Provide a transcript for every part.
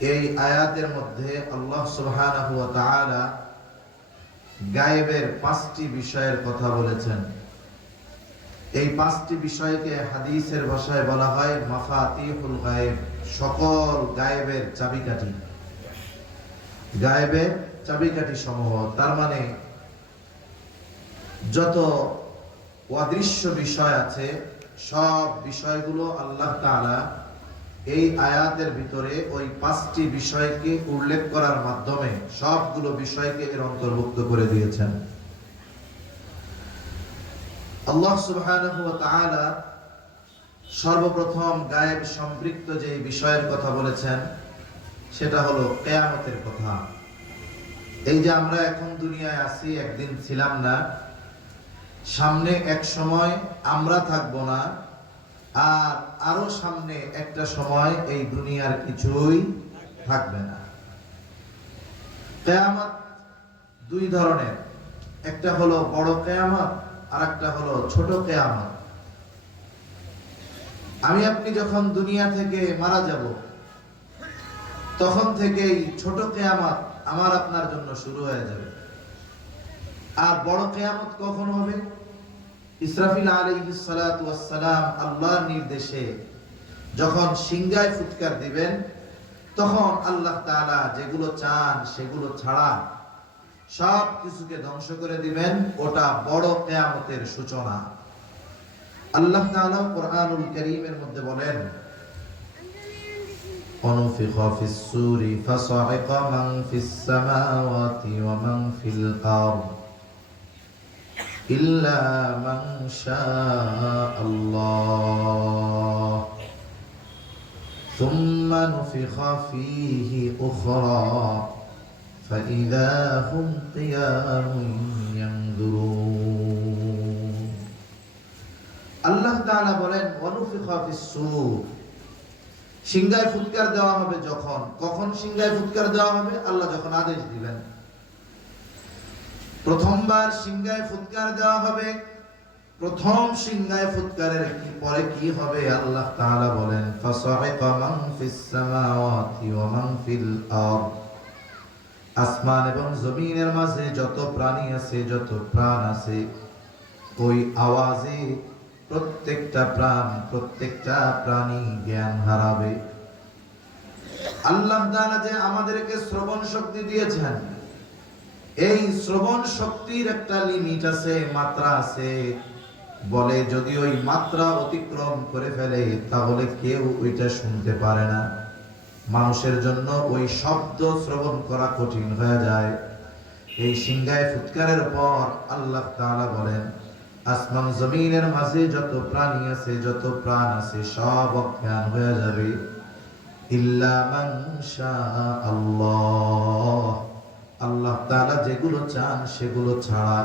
এই আয়াতের মধ্যে আল্লাহ সুবহানাহু ওয়া তাআলা গায়েবের 5টি বিষয়ের কথা বলেছেন। এই 5টি বিষয়কে হাদিসের ভাষায় বলা হয় মাফাতিহুল গায়েব, সকল গায়েবের চাবিকাঠি। গায়েবের চাবিকাঠি সমূহ, তার মানে যত অদৃশ্য বিষয় আছে সব বিষয়গুলো আল্লাহ তাআলা এই আয়াতের ভিতরে ওই 5টি বিষয়কে উল্লেখ করার মাধ্যমে সবগুলো বিষয়কে এর অন্তর্ভুক্ত করে দিয়েছেন। আল্লাহ সুবহানাহু ওয়া তাআলা সর্বপ্রথম গায়েব সম্পৃক্ত যে বিষয়ের কথা বলেছেন সেটা হলো কিয়ামতের কথা। এই যে আমরা এখন দুনিয়ায় আছি, একদিন ছিলাম না, সামনে এক সময় আমরা থাকবো না, আর আরো সামনে একটা সময় এই দুনিয়ার কিছুই থাকবে না। কিয়ামত দুই ধরনের, একটা হলো বড় কিয়ামত আর একটা হলো ছোট কিয়ামত। আমি আপনি যখন দুনিয়া থেকে মারা যাব তখন থেকেই ছোট কিয়ামত আমার আপনার জন্য শুরু হয়ে যাবে। আর বড় কিয়ামত কখন হবে? ইসরাফিল আলাইহিস সালাতু ওয়াস সালাম আল্লাহর নির্দেশে যখন সিংহায় ফুৎকার দিবেন তখন আল্লাহ তাআলা যেগুলো চান সেগুলো ছাড়া সব কিছুকে ধ্বংস করে দিবেন। ওটা বড় কিয়ামতের সূচনা। আল্লাহ তাআলা কোরআনুল কারীমের মধ্যে বলেন, অনুফিখা ফিস সূরি ফাসাইকা মান ফিস সামাওয়াতি ওয়া মান ফিল আরদ ইল্লা মান শাআল্লাহ সুম্মা নুফিখা ফীহি উখরা ফাইযা হুম কিয়ামুন ইয়ানজুরুন। আল্লাহ তাআলা বলেন, অনুফিখা ফিস সূর, সিংহায় ফুৎকার দেওয়া হবে যখন। কখন সিংহায় ফুৎকার দেওয়া হবে? আল্লাহ যখন আদেশ দিবেন। প্রথমবার সিংহায় ফুৎকার দেওয়া হবে। প্রথম সিংহায় ফুৎকারের পরে কি হবে? আল্লাহ তাআলা বলেন, ফাসাইকা মান ফিস সামাওয়াতি ওয়া মান ফিল আরদ, আসমান এবং জমিনের মাঝে যত প্রাণী আছে, যত প্রাণ আছে, ওই আওয়াজে প্রত্যেকটা প্রাণ, প্রত্যেকটা প্রাণী জ্ঞান হারাবে। আল্লাহ তাআলা যে আমাদেরকে শ্রবণ শক্তি দিয়েছেন, এই শ্রবণ শক্তির একটা লিমিট আছে, মাত্রা আছে। বলে যদি ওই মাত্রা অতিক্রম করে ফেলে তাহলে কেউ ওইটা শুনতে পারে না। মানুষের জন্য ওই শব্দ শ্রবণ করা কঠিন হয়ে যায়। এই সিংহায় ফুৎকারের পর আল্লাহ তাআলা বলেন, আসমান জমিনের মাঝে যত প্রাণী আছে, যত প্রাণ আছে, সব অজ্ঞান হয়ে যাবে। ইল্লা মান শাআল্লাহ, আল্লাহ তাআলা যেগুলো চান সেগুলো ছাড়া।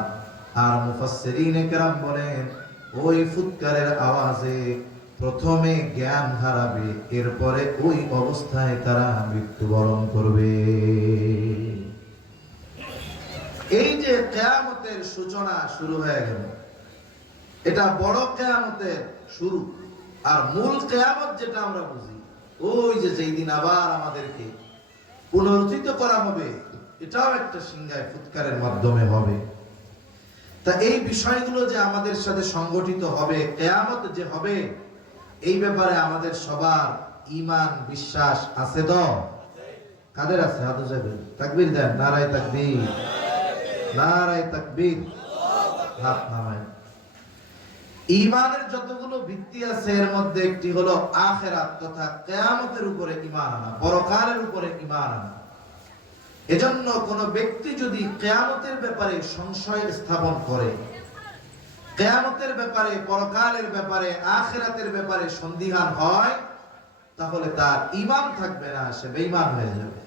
আর মুফাসসিরিনে কেরাম বলেন, ওই ফুৎকারের আওয়াজে প্রথমে জ্ঞান হারাবে, এরপরে ওই অবস্থায় তারা মৃত্যুবরণ করবে। এই যে কিয়ামতের সূচনা শুরু হয়ে গেল, এটা বড় কিয়ামতের শুরু। আর মূল কিয়ামত যেটা আমরা বুঝি, ওই যে যেই দিন আবার আমাদেরকে পুনরুত্থিত করা হবে, এটাও একটা সিংহায় ফুৎকারের মাধ্যমে হবে। তা এই বিষয়গুলো যে আমাদের সাথে সংগঠিত হবে, কিয়ামত যে হবে, এই ব্যাপারে আমাদের সবার ঈমান বিশ্বাস আছে তো? কাদের আছে? হাত উঠাবেন, তাকবীর দেন, নারায়ে তাকবীর, নারায়ে তাকবীর, হাত নামায়। ঈমানের যতগুলো ভিত্তি আছে এর মধ্যে একটি হলো আখিরাত তথা কিয়ামতের উপরে ঈমান আনা, পরকালের উপরে ঈমান আনা। এজন্য কোন ব্যক্তি যদি কিয়ামতের ব্যাপারে সংশয় স্থাপন করে, কিয়ামতের ব্যাপারে, পরকালের ব্যাপারে, আখিরাতের ব্যাপারে সন্দিহান হয়, তাহলে তার ঈমান থাকবে না, সে বেঈমান হয়ে যাবে।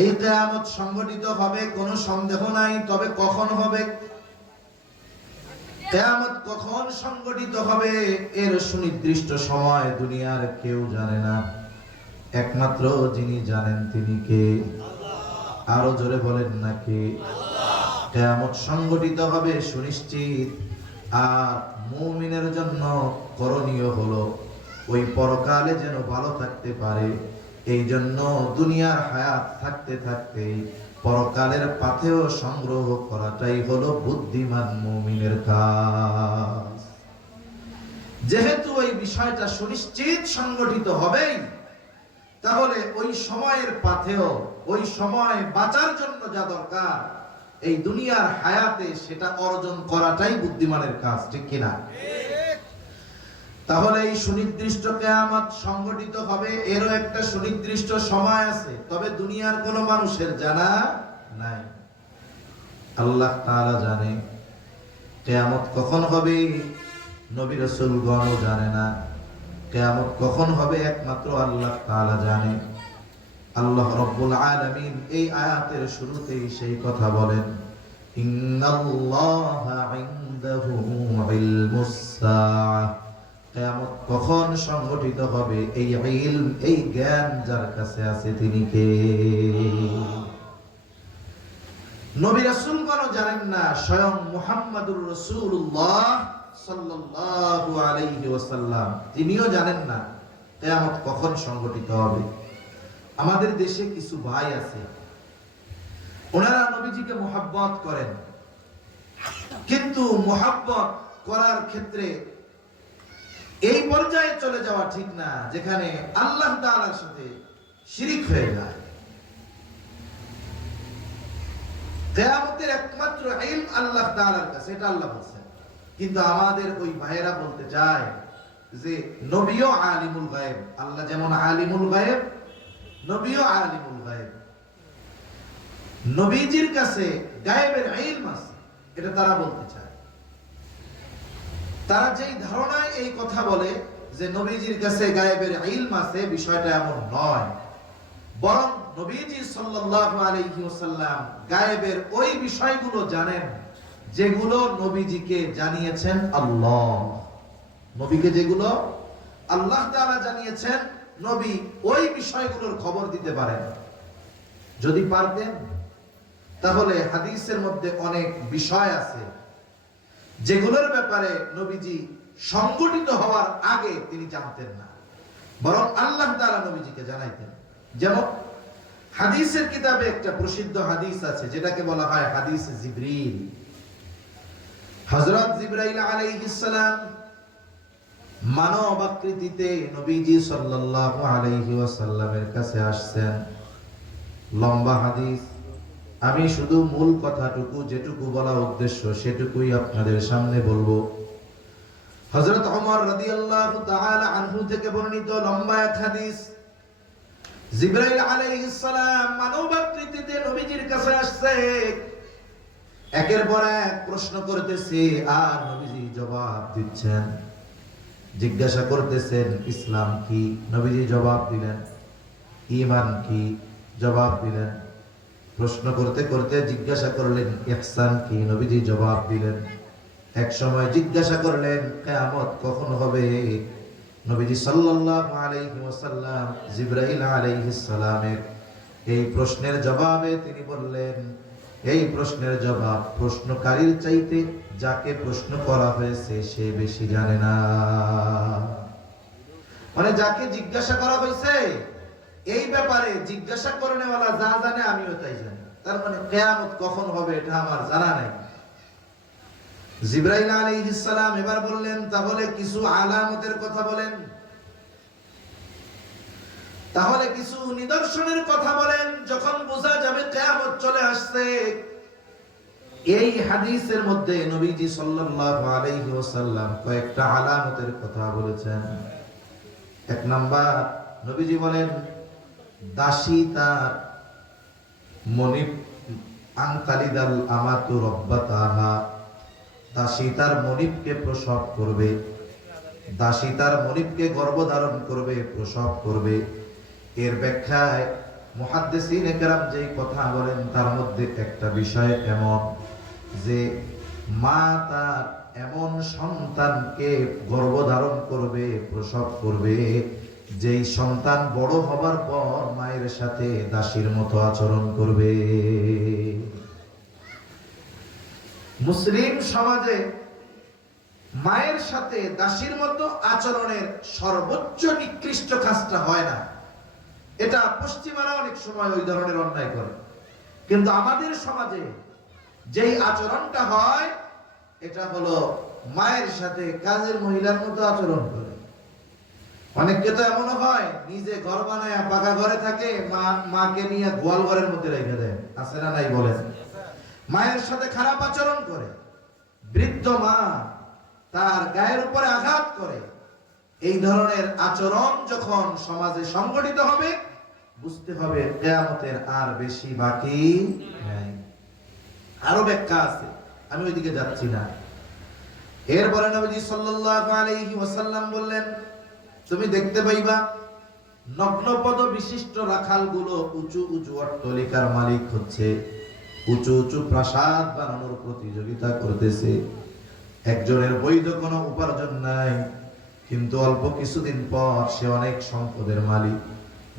এই কিয়ামত সংগঠিত হবে, কোনো সন্দেহ নাই। তবে কখন হবে? কিয়ামত কখন সংগঠিত হবে এর সুনির্দিষ্ট সময় দুনিয়ার কেউ জানে না। একমাত্র যিনি জানেন তিনি কে? আরো জোরে বলেন না কে? কিয়ামত সংগঠিত হবে সুনিশ্চিত। আর মুমিনের জন্য করণীয় হলো ওই পরকালে যেন ভালো থাকতে পারে, এই জন্য দুনিয়ার হায়াত থাকতে থাকতে পরকালের পাথেয় সংগ্রহ করাটাই হলো বুদ্ধিমান মুমিনের কাজ। যেহেতু ওই বিষয়টা সুনিশ্চিত সংগঠিত হবেই, তাহলে ওই সময়ের পাথেয়, ওই সময় বাঁচার জন্য যা দরকার এই দুনিয়ার হায়াতে সেটা অর্জন করাটাই বুদ্ধিমানের কাজ, ঠিক কিনা? তাহলে এই সুনির্দিষ্ট কিয়ামত সংগঠিত হবে, এরও একটা সুনির্দিষ্ট সময় আছে, তবে দুনিয়ার কোনো মানুষের জানা নাই। আল্লাহ তাআলা জানে। কিয়ামত কখন হবে নবী রাসূলগণও জানে না। কিয়ামত কখন হবে একমাত্র আল্লাহ তাআলা জানে। আল্লাহ রাব্বুল আলামিন এই আয়াতের শুরুতেই সেই কথা বলেন, ইন্নাল্লাহা ইনদাহু ইলমুস সাআহ। কিয়ামত কখন সংগঠিত হবে এই ইলম, এই জ্ঞান যার কাছে আছে তিনি কে? নবী রাসূলগণও জানেন না, স্বয়ং মুহাম্মাদুর রাসূলুল্লাহ সাল্লাল্লাহু আলাইহি ওয়াসাল্লাম তিনিও জানেন না কিয়ামত কখন সংগঠিত হবে। আমাদের দেশে কিছু ভাই আছে, ওনারা নবীজিকে মুহাব্বত করেন, কিন্তু মুহাব্বত করার ক্ষেত্রে এই পর্যায়ে চলে যাওয়া ঠিক না যেখানে আল্লাহ তাআলার সাথে শিরিক হয়ে যায়। কিয়ামতের একমাত্র ইলম আল্লাহ তাআলার কাছে, এটা আল্লাহ বলেছেন। কিন্তু আমাদের ওই ভাইয়েরা বলতে চায় যে নবীও আলিমুল গায়ব। আল্লাহ যেমন আলিমুল গায়ব, নবীও আলিমুল গায়ব। নবীজির কাছে গায়বের ইলম আছে, এটা তারা বলতে চায়। তারা যেই ধারণায় এই কথা বলে যে নবীজির কাছে গায়বের ইলম আছে, বিষয়টা এমন নয়। বরং নবীজি সাল্লাল্লাহু আলাইহি ওয়াসাল্লাম গায়বের ওই বিষয়গুলো জানেন যেগুলো নবীজিকে জানিয়েছেন আল্লাহ। নবীকে যেগুলো আল্লাহ তাআলা জানিয়েছেন, নবী ওই বিষয়গুলোর খবর দিতে পারেন। যদি পারতেন তাহলে হাদিসের মধ্যে অনেক বিষয় আছে যেগুলোর ব্যাপারে নবীজি সংগঠিত হওয়ার আগে তিনি জানতেন না, বরং আল্লাহ তাআলা নবীজিকে জানাইতেন। যেমন হাদিসের কিতাবে একটা প্রসিদ্ধ হাদিস আছে যেটাকে বলা হয় হাদিস জিবরিল। হযরত জিবরাইল আলাইহিস সালাম মানব আকৃতিতে নবীজি সাল্লাল্লাহু আলাইহি ওয়াসাল্লামের কাছে আসছেন। লম্বা হাদিস, আমি শুধু মূল কথাটুকু যেটুকু বলা উদ্দেশ্য সেটুকুই আপনাদের সামনে বলবো। হযরত ওমর রাদিয়াল্লাহু তাআলা আনহু থেকে বর্ণিত লম্বা এক হাদিস। জিবরাইল আলাইহিস সালাম মানব আকৃতিতে নবীজির কাছে আসছে, একের পর এক প্রশ্ন করতেছে আর নবীজি জবাব দিচ্ছেন। জিজ্ঞাসা করতেছেন ইসলাম কি, নবীজি জবাব দিলেন। ঈমান কি, জবাব দিলেন। প্রশ্ন করতে করতে জিজ্ঞাসা করলেন ইহসান কি, নবীজি জবাব দিলেন। এক সময় জিজ্ঞাসা করলেন কিয়ামত কখন হবে, নবীজি সাল্লাল্লাহু আলাইহি ওয়াসাল্লাম জিবরাইল আলাইহিস সালামের এই প্রশ্নের জবাবে তিনি বললেন, এই প্রশ্নের জবাব প্রশ্নকারীর চাইতে যাকে প্রশ্ন করা হয়েছে সে বেশি জানে না। মানে যাকে জিজ্ঞাসা করা হয়েছে এই ব্যাপারে জিজ্ঞাসা করেনেওয়ালা যা জানে আমিও তাই জানি। তার মানে কিয়ামত কখন হবে এটা আমার জানা নাই। জিবরাইল আলাইহিস সালাম এবার বললেন, তাহলে কিছু আলামতের কথা বলেন, তাহলে কিছু নিদর্শনের কথা বলেন, যখন বোঝা যাবে কিয়ামত চলে আসছে। এই হাদিসের মধ্যে নবীজি সাল্লাল্লাহু আলাইহি ওয়াসাল্লাম কয়েকটা আলামতের কথা বলেছেন। এক নাম্বার, নবীজি বলেন দাসী তার মনিব আনতালিদাল আমাতু রব্বাতাহা, দাসী তার মনিবকে প্রসব করবে, দাসী তার মনিবকে গর্ভধারণ করবে, প্রসব করবে। এর ব্যাখ্যায় মুহাদ্দিসিনে কেরাম যেই কথা বলেন তার মধ্যে একটা বিষয় এমন যে মা তার এমন সন্তানকে গর্ভধারণ করবে, প্রসব করবে, যেই সন্তান বড় হবার পর মায়ের সাথে দাসীর মতো আচরণ করবে। মুসলিম সমাজে মায়ের সাথে দাসীর মতো আচরণের সর্বোচ্চ নিকৃষ্ট কাজটা হয় না, এটা পশ্চিমারা অনেক সময় ওই ধরনের অন্যায় করে, কিন্তু আমাদের সমাজে যেই আচরণটা হয় এটা হলো মায়ের সাথে কাজের মহিলার মতো আচরণ করে। অনেককে তো এমন হয় নিজে ঘর বানায় পাকা ঘরে থাকে, মাকে নিয়ে গোয়াল ঘরের মধ্যে রেখে দেয়, আছে না নাই বলেন? মায়ের সাথে খারাপ আচরণ করে, বৃদ্ধ মা তার গায়ের উপরে আঘাত করে। এই ধরনের আচরণ যখন সমাজে সংগঠিত হবে, বুঝতে হবে কিয়ামতের আর বেশি বাকি নাই। আরো ব্যাখ্যা আছে, আমি ওইদিকে যাচ্ছি না। এরপরে নবীজি সাল্লাল্লাহু আলাইহি ওয়াসাল্লাম বললেন, তুমি দেখতে পাইবা নগ্নপদ বিশিষ্ট রাখালগুলো উঁচু উঁচু অট্টালিকার মালিক হচ্ছে, উঁচু উঁচু প্রাসাদ বানানোর প্রতিযোগিতা করতেছে। একজনের বৈধ কোনো উপার্জন নাই, কিন্তু অল্প কিছুদিন পর সে অনেক সম্পদের মালিক,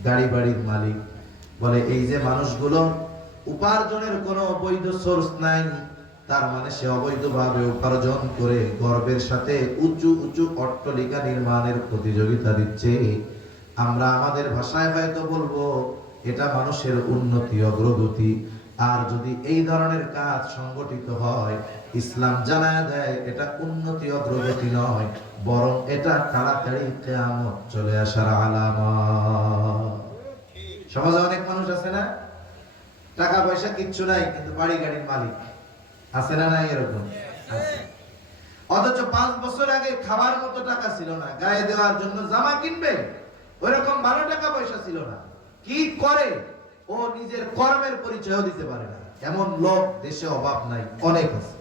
গাড়ি বাড়ির মালিক। বলে এই যে মানুষগুলো উপার্জনের কোনো বৈধ সোর্স নাই, তার মানে সে অবৈধভাবে উপার্জন করে গর্বের সাথে উঁচু উঁচু অট্টালিকা নির্মাণের প্রতিযোগিতা দিচ্ছে। আমরা আমাদের ভাষায় হয়তো বলবো এটা মানুষের উন্নতি, অগ্রগতি। আর যদি এই ধরনের কাজ সংগঠিত হয়, ইসলাম জানায় দেয় এটা উন্নতি অগ্রগতি নয়, বরং এটা তাড়াতাড়ি কিয়ামত চলে আসার আলামত। সমাজে অনেক মানুষ আছে না, টাকা পয়সা কিচ্ছু নাই কিন্তু বাড়ি গাড়ির মালিক, আছে না নাই? এরকম আছে। অথচ 5 বছর আগে খাবার মতো টাকা ছিল না, গায়ে দেওয়ার জন্য জামা কিনবে ওইরকম ভালো টাকা পয়সা ছিল না। কি করে? ও নিজের কর্মের পরিচয় দিতে পারে না। এমন লোক দেশে অভাব নাই, অনেক আছে।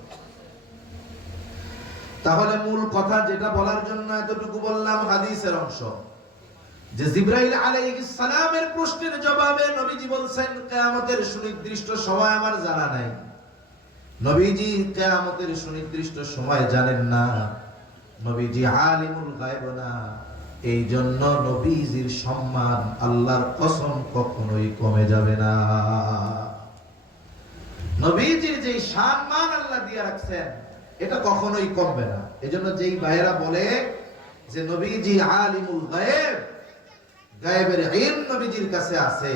তাহলে মূল কথা যেটা বলার জন্য এতটুকু বললাম, হাদিসের অংশ, যে জিবরাইল আলাইহিস সালামের প্রশ্নের জবাবে নবীজি বলছেন কিয়ামতের সুনির্দিষ্ট সময় আমার জানা নাই। নবীজি কিয়ামতের সুনির্দিষ্ট সময় জানেন না, নবীজি আলিমুল গায়ব না। এই জন্য নবীজির সম্মান আল্লাহর কসম কখনোই কমে যাবে না। নবীজির যে সম্মান আল্লাহ দিয়ে রাখছেন এটা কখনোই কমবে না। এজন্য যেই ভাইয়েরা বলে যে নবীজি আলিমুল গায়ব, গায়বের ইলম নবীজির কাছে আছে,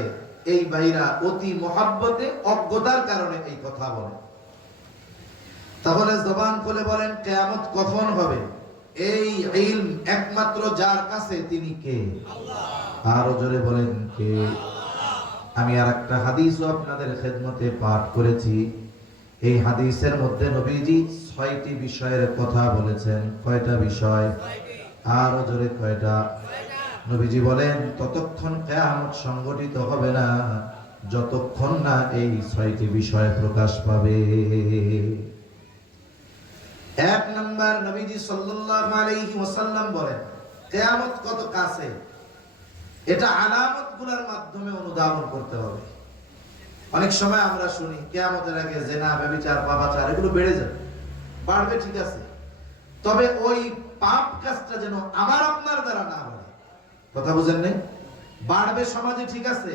এই ভাইরা অতি মহব্বতে অজ্ঞতার কারণে এই কথা বলে। তাহলে জবান খুলে বলেন কিয়ামত কখন হবে? এই ইলম একমাত্র যার কাছে, তিনি কে? আল্লাহ। আরো জোরে বলেন কে? আমি আরেকটা হাদিসও আপনাদের খেদমতে পাঠ করেছি। এই হাদিসের মধ্যে নবীজি 6টি বিষয়ের কথা বলেছেন। কয়টা বিষয়? আরো জোরে কয়টা? নবীজি বলেন ততক্ষণ কিয়ামত সংগঠিত হবে না যতক্ষণ না এই 6টি বিষয় প্রকাশ পাবে। 1 নাম্বার, নবীজি সাল্লাল্লাহু আলাইহি ওয়াসাল্লাম বলেন কিয়ামত কত কাছে, এটা আলামতগুলোর মাধ্যমে অনুধাবন করতে হবে। অনেক সময় আমরা শুনি কিয়ামতের আগে জিনা, ব্যভিচার, পাপাচার এগুলো বেড়ে যাবে, বাড়বে, ঠিক আছে, তবে ওই পাপ কাজটা যেন আমার আপনার দ্বারা না হয়। কথা বুঝেন নাই? বাড়বে সমাজে, ঠিক আছে,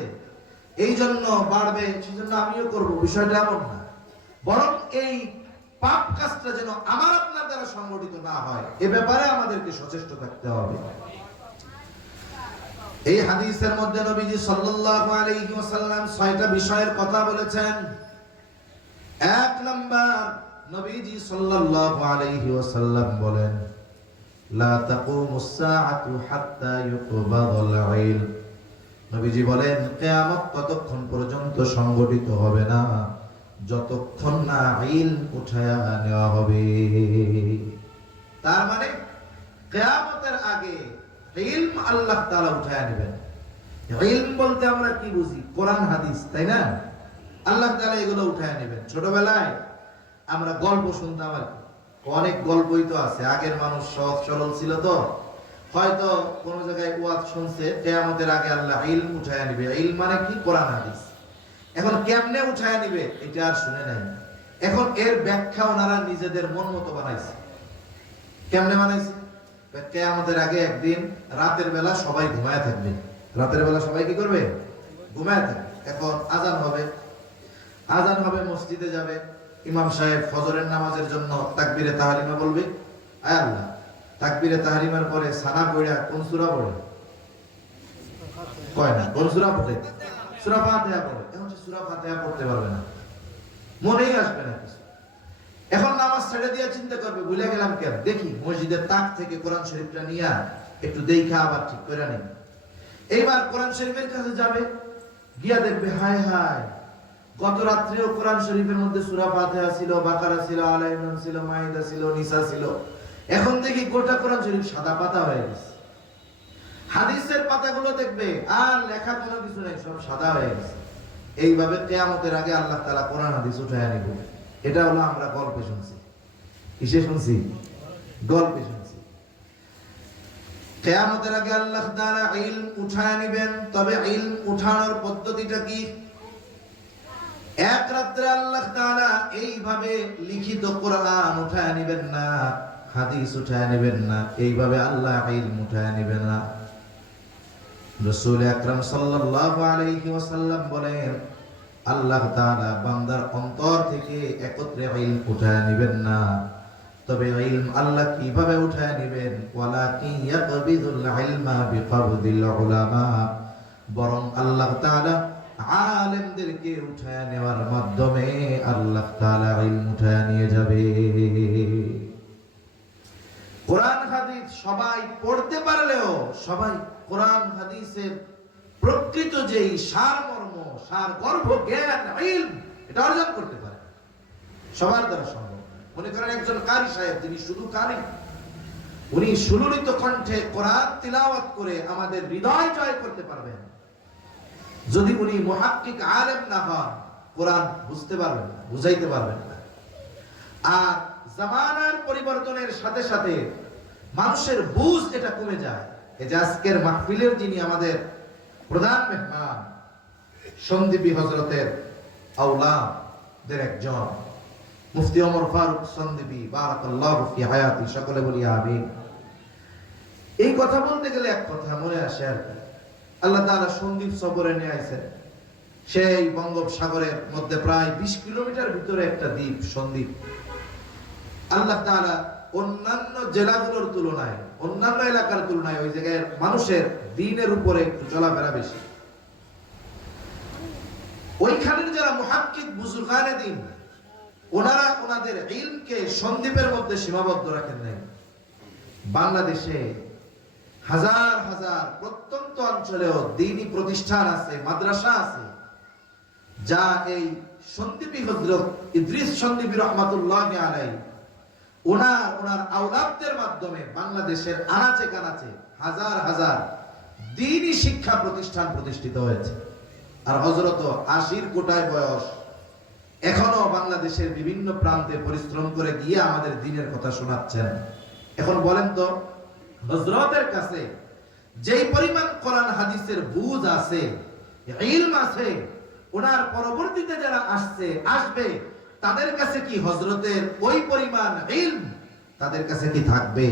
এই জন্য বাড়বে, সেজন্য আমিও করব, বিষয়টা এমন না। বরং এই পাপ কাজটা যেন আমার আপনার দ্বারা সংগঠিত না হয়, এ ব্যাপারে আমাদেরকে সচেষ্ট থাকতে হবে। এই হাদিসের মধ্যে নবীজি সাল্লাল্লাহু আলাইহি ওয়াসাল্লাম 6টা বিষয়ের কথা বলেছেন। 1 নাম্বার, নবীজি সাল্লাল্লাহু আলাইহি ওয়াসাল্লাম বলেন লা তাকুমুস সাআতু হাত্তা ইউকবাদাল ইলম। নবীজি বলেন কিয়ামত ততক্ষণ পর্যন্ত সংগঠিত হবে না যতক্ষণ না ইলম উঠায়া নেওয়া হবে। তার মানে কিয়ামতের আগে ইলম আল্লাহ তাআলা উঠায়া নেবেন। ইলম বলতে আমরা কি বুঝি? কোরআন হাদিস, তাই না? আল্লাহ তাআলা এগুলো উঠায়া নেবেন। ছোটবেলায় আমরা গল্প শুনতাম, আর অনেক গল্পই তো আছে। আগের মানুষ সহজ সরল ছিল, তো হয়তো কোন জায়গায় ওয়াজ শুনছে কিয়ামতের আগে আল্লাহ ইলম উঠায়া নেবে। ইলম মানে কি? কোরআন হাদিস। এখন কেমনে উঠায়া নিবে এটা আর শুনে নাই। এখন এর ব্যাখ্যা ওনারা নিজেদের মন মতো বানাইছে। কেমনে বানাইছে? কিয়ামতের আগে একদিন রাতের বেলা সবাই ঘুমায় থাকবে। রাতের বেলা সবাই কি করবে? ঘুমায় থাকবে। এখন আজান হবে, আজান হবে, মসজিদে যাবে, ইমাম সাহেব ফজরের নামাজের জন্য তাকবীরে তাহরিমা বলবে। আয় আল্লাহ, তাকবীরে তাহরিমার পরে সানা পড়া কোন সূরা পড়ে? কয় না, কোন সূরা পড়ে? সূরা ফাতিহা পড়ে। এখন সূরা ফাতিহা পড়তে পারবে না, মনেই আসবে না কিছু। এখন নামাজ ছেড়ে দিয়ে চিন্তা করবে ভুলে গেলাম কেন, দেখি মসজিদের তাক থেকে কোরআন শরীফটা নিয়ে একটু দেখা আবার ঠিক করে নেই। এইবার কোরআন শরীফের কাছে যাবে, গিয়া দেখবে হায় হায় গত রাত্রেও কোরআন শরীফের মধ্যে সূরা ফাতিহা ছিল, বাকারা ছিল, আলে ইমরান ছিল, মাইদা ছিল, নিসা ছিল। এখন দেখি গোটা কোরআন শরীফ সাদা পাতা হয়ে গেছে। হাদিসের পাতাগুলো দেখবে আর লেখা কোনো কিছু নেই, সব সাদা হয়ে গেছে। এইভাবে কিয়ামতের আগে আল্লাহ তাআলা কোরআন হাদিস উঠায় নিব। এটা হলো আমরা গল্পে শুনছি। কিসে শুনছি? গল্পে শুনছি। কিয়ামতের আগে আল্লাহ তাআলা ইলম উঠায় নেবেন। তবে ইলম উঠানোর পদ্ধতিটা কি? এক রাত্রে আল্লাহ তাআলা এইভাবে লিখিত কোরআন উঠায় নেবেন না, হাদিস উঠায় নেবেন না, এইভাবে আল্লাহ ইলম উঠায় নেবেন না। রাসূল আকরাম সাল্লাল্লাহু আলাইহি ওয়াসাল্লাম বলেন, আল্লাহ তাআলা বান্দার অন্তর থেকে একত্রে ইলম উঠায় নেবেন না। তবে ইলম আল্লাহ কিভাবে উঠায় নেবেন? ওয়ালাকিন ইয়াকবিদুল ইলমা বিকবদিল উলামা, বরং আল্লাহ তাআলা আলেমদেরকে উঠায় নেওয়ার মাধ্যমে আল্লাহ তাআলা ইলম উঠায় নিয়ে যাবে। কোরআন হাদিস সবাই পড়তে পারলেও সবাই কোরআন হাদিসের প্রকৃত যেই সারমর্ম, সারগর্ভ জ্ঞান, ইলম, এটা অর্জন করতে পারে সবার দ্বারা সম্ভব। মনে করেন একজন কারি সাহেব, তিনি শুধু কারি, উনি সুললিত কণ্ঠে কোরআন তিলাওয়াত করে আমাদের হৃদয় জয় করতে পারবেন। যদি উনি মুহাক্কিক আলেম না হন, কোরআন বুঝতে পারবেন না, বুঝাইতে পারবেন না। আর জামানার পরিবর্তনের সাথে সাথে মানুষের বুঝ এটা কমে যায়। এই যে আজকের মাহফিলের যিনি আমাদের প্রধান মেহমান, সন্দীপী হযরতের আওলাদের একজন মুফতি ওমর ফারুক সন্দীপী, বারাকাল্লাহু ফি হায়াতি, সকলে বলি আমিন। এই কথা বলতে গেলে এক কথা মনে আসে আর কি, আল্লাহ তাআলা সন্দীপ সফরে নিয়ে আইছেন। সেই বঙ্গোপসাগরের মধ্যে প্রায় 20 কিলোমিটার ভিতরে একটা দ্বীপ সন্দীপ। আল্লাহ তাআলা অন্যান্য জেলাগুলোর তুলনায়, অন্যান্য এলাকার তুলনায় ওই জায়গায় মানুষের দ্বীনের উপরে একটু চলাফেরা বেশি। ওইখানের যারা মুহাক্কিক বুজুর্গানে দ্বীন, ওনারা ওনাদের ইলমকে সন্দীপের মধ্যে সীমাবদ্ধ রাখেন নাই। বাংলাদেশে হাজার হাজার প্রত্যন্ত অঞ্চলেও দ্বীনি প্রতিষ্ঠান আছে, মাদ্রাসা আছে, যা এই সন্দীপী হযরত ইদ্রিস সন্দীপী রহমাতুল্লাহি আলাইহি ওনার আওলাদদের মাধ্যমে বাংলাদেশের আনাচে কানাচে হাজার হাজার দ্বীনি শিক্ষা প্রতিষ্ঠান প্রতিষ্ঠিত হয়েছে। আর হযরত 80 কোটায় বয়স, এখনো বাংলাদেশের বিভিন্ন প্রান্তে পরিশ্রম করে গিয়ে আমাদের দ্বীনের কথা শোনাচ্ছেন। এখন বলেন তো, হযরতের কাছে যেই পরিমাণ কোরআন হাদিসের বুঝ আছে, ইলম আছে, ওনার পরবর্তীতে যারা আসবে তাদের কাছে কি হযরতের ওই পরিমাণ ইলম তাদের কাছে কি থাকবে?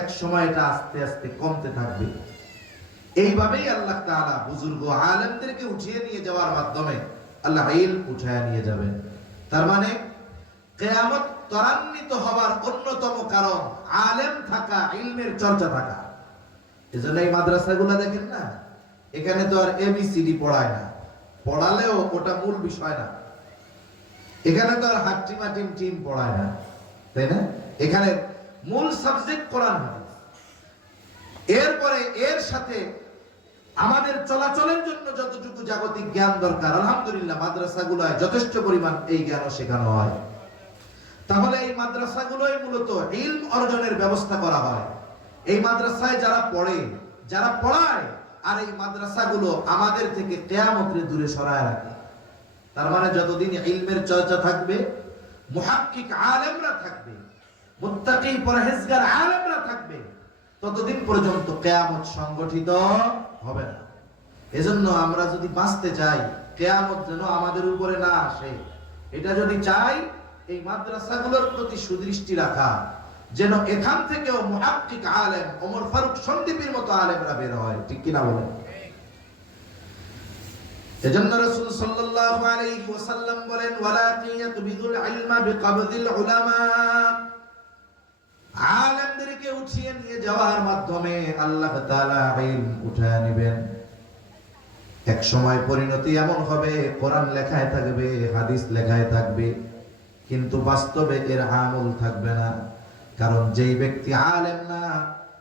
এক সময় এটা আস্তে আস্তে কমতে থাকবে। এইভাবেই আল্লাহ তাআলা বুজুর্গ আলেমদেরকে উঠিয়ে নিয়ে যাওয়ার মাধ্যমে আল্লাহ ইলম উঠায় নিয়ে যাবেন। তার মানে কিয়ামত ত্বরান্বিত হওয়ার অন্যতম কারণ আলেম থাকা, ইলমের চর্চা থাকা। এজন্য এই মাদ্রাসাগুলো দেখেন না, এখানে তো আর এবিসিডি পড়ায় না, পড়ালেও ওটা মূল বিষয় না। এখানে তো আর হাট্টিমাটিম টিম পড়ায় না, তাই না? এখানে মূল সাবজেক্ট কোরআন হাদিস। এরপরে এর সাথে আমাদের চলাচলের জন্য যতটুকু জাগতিক জ্ঞান দরকার, আলহামদুলিল্লাহ মাদ্রাসাগুলোয় যথেষ্ট পরিমাণ এই জ্ঞানও শেখানো হয়। তাহলে এই মাদ্রাসাগুলোয় মূলত ইলম অর্জনের ব্যবস্থা করা হয়। এই মাদ্রাসায় যারা পড়ে, যারা পড়ায়, আর এই মাদ্রাসাগুলো আমাদের থেকে কিয়ামতের দূরে সরায় রাখে। তার মানে যতদিন ইলমের চর্চা থাকবে, মুহাক্কিক আলেমরা থাকবে, মুত্তাকি পরহেজগার আলেমরা থাকবে, ততদিন পর্যন্ত কিয়ামত সংগঠিত হবে না। এজন্য আমরা যদি বাঁচতে চাই, কিয়ামত যেন আমাদের উপরে না আসে, এটা যদি চাই, এই মাদ্রাসাগুলোর প্রতি সুদৃষ্টি রাখা, যেন এখান থেকেও মুহাক্কিক আলেম, ওমর ফারুক সন্দীপীর মতো আলেমরা বের হয়। ঠিক কিনা বলেন? এজন্য রাসূল সাল্লাল্লাহু আলাইহি ওয়াসাল্লাম বলেন, ওয়ালাকিন ইয়াকবিদুল ইলমা বিকবদিল উলামা, আলেমদেরকে উঠিয়ে নিয়ে যাওয়ার মাধ্যমে আল্লাহ তাআলা ইলম উঠায় নেবেন। এক সময় পরিণতি এমন হবে, কোরআন লেখায় থাকবে, হাদিস লেখায় থাকবে, কিন্তু বাস্তবে এর আমল থাকবে না। কারণ যেই ব্যক্তি আলেম না,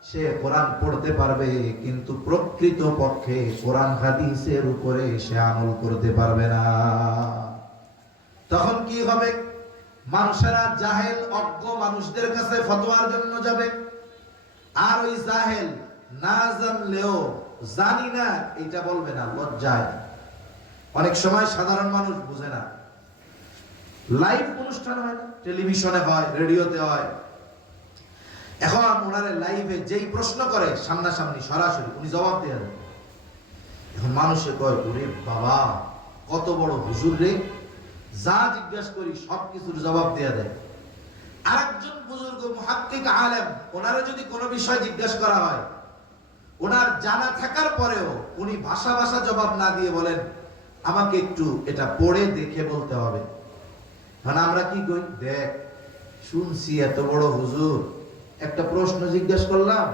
সে কোরআন পড়তে পারবে, কিন্তু প্রকৃত পক্ষে কোরআন হাদিসের উপরে সে আমল করতে পারবে না। তখন কি হবে? মানুষেরা জাহেল অজ্ঞ মানুষদের কাছে ফতোয়ার জন্য যাবে, আর ওই জাহেল না জানলেও জানি না এটা বলবে না, লজ্জায়। অনেক সময় সাধারণ মানুষ বুঝে না, লাইভ অনুষ্ঠান হয় না, টেলিভিশনে হয়, রেডিওতে হয়, এখন ওনারে লাইভে যেই প্রশ্ন করে সামনাসামনি সরাসরি উনি জবাব দিয়ে দেন। এখন মানুষে কয়, ওরে বাবা কত বড় হুজুর রে, যা জিজ্ঞাসা করি সবকিছুর জবাব দিয়ে দেয়। আরেকজন বুজুর্গ মুহাক্কিক আলেম, ওনারে যদি কোনো বিষয় জিজ্ঞাসা করা হয়, ওনার জানা থাকার পরেও উনি ভাষা ভাষা জবাব না দিয়ে বলেন, আমাকে একটু এটা পড়ে দেখে বলতে হবে। মানে আমরা কি কই, দেখ শুনছি এত বড় হুজুর, একটা প্রশ্ন জিজ্ঞাসা করলাম,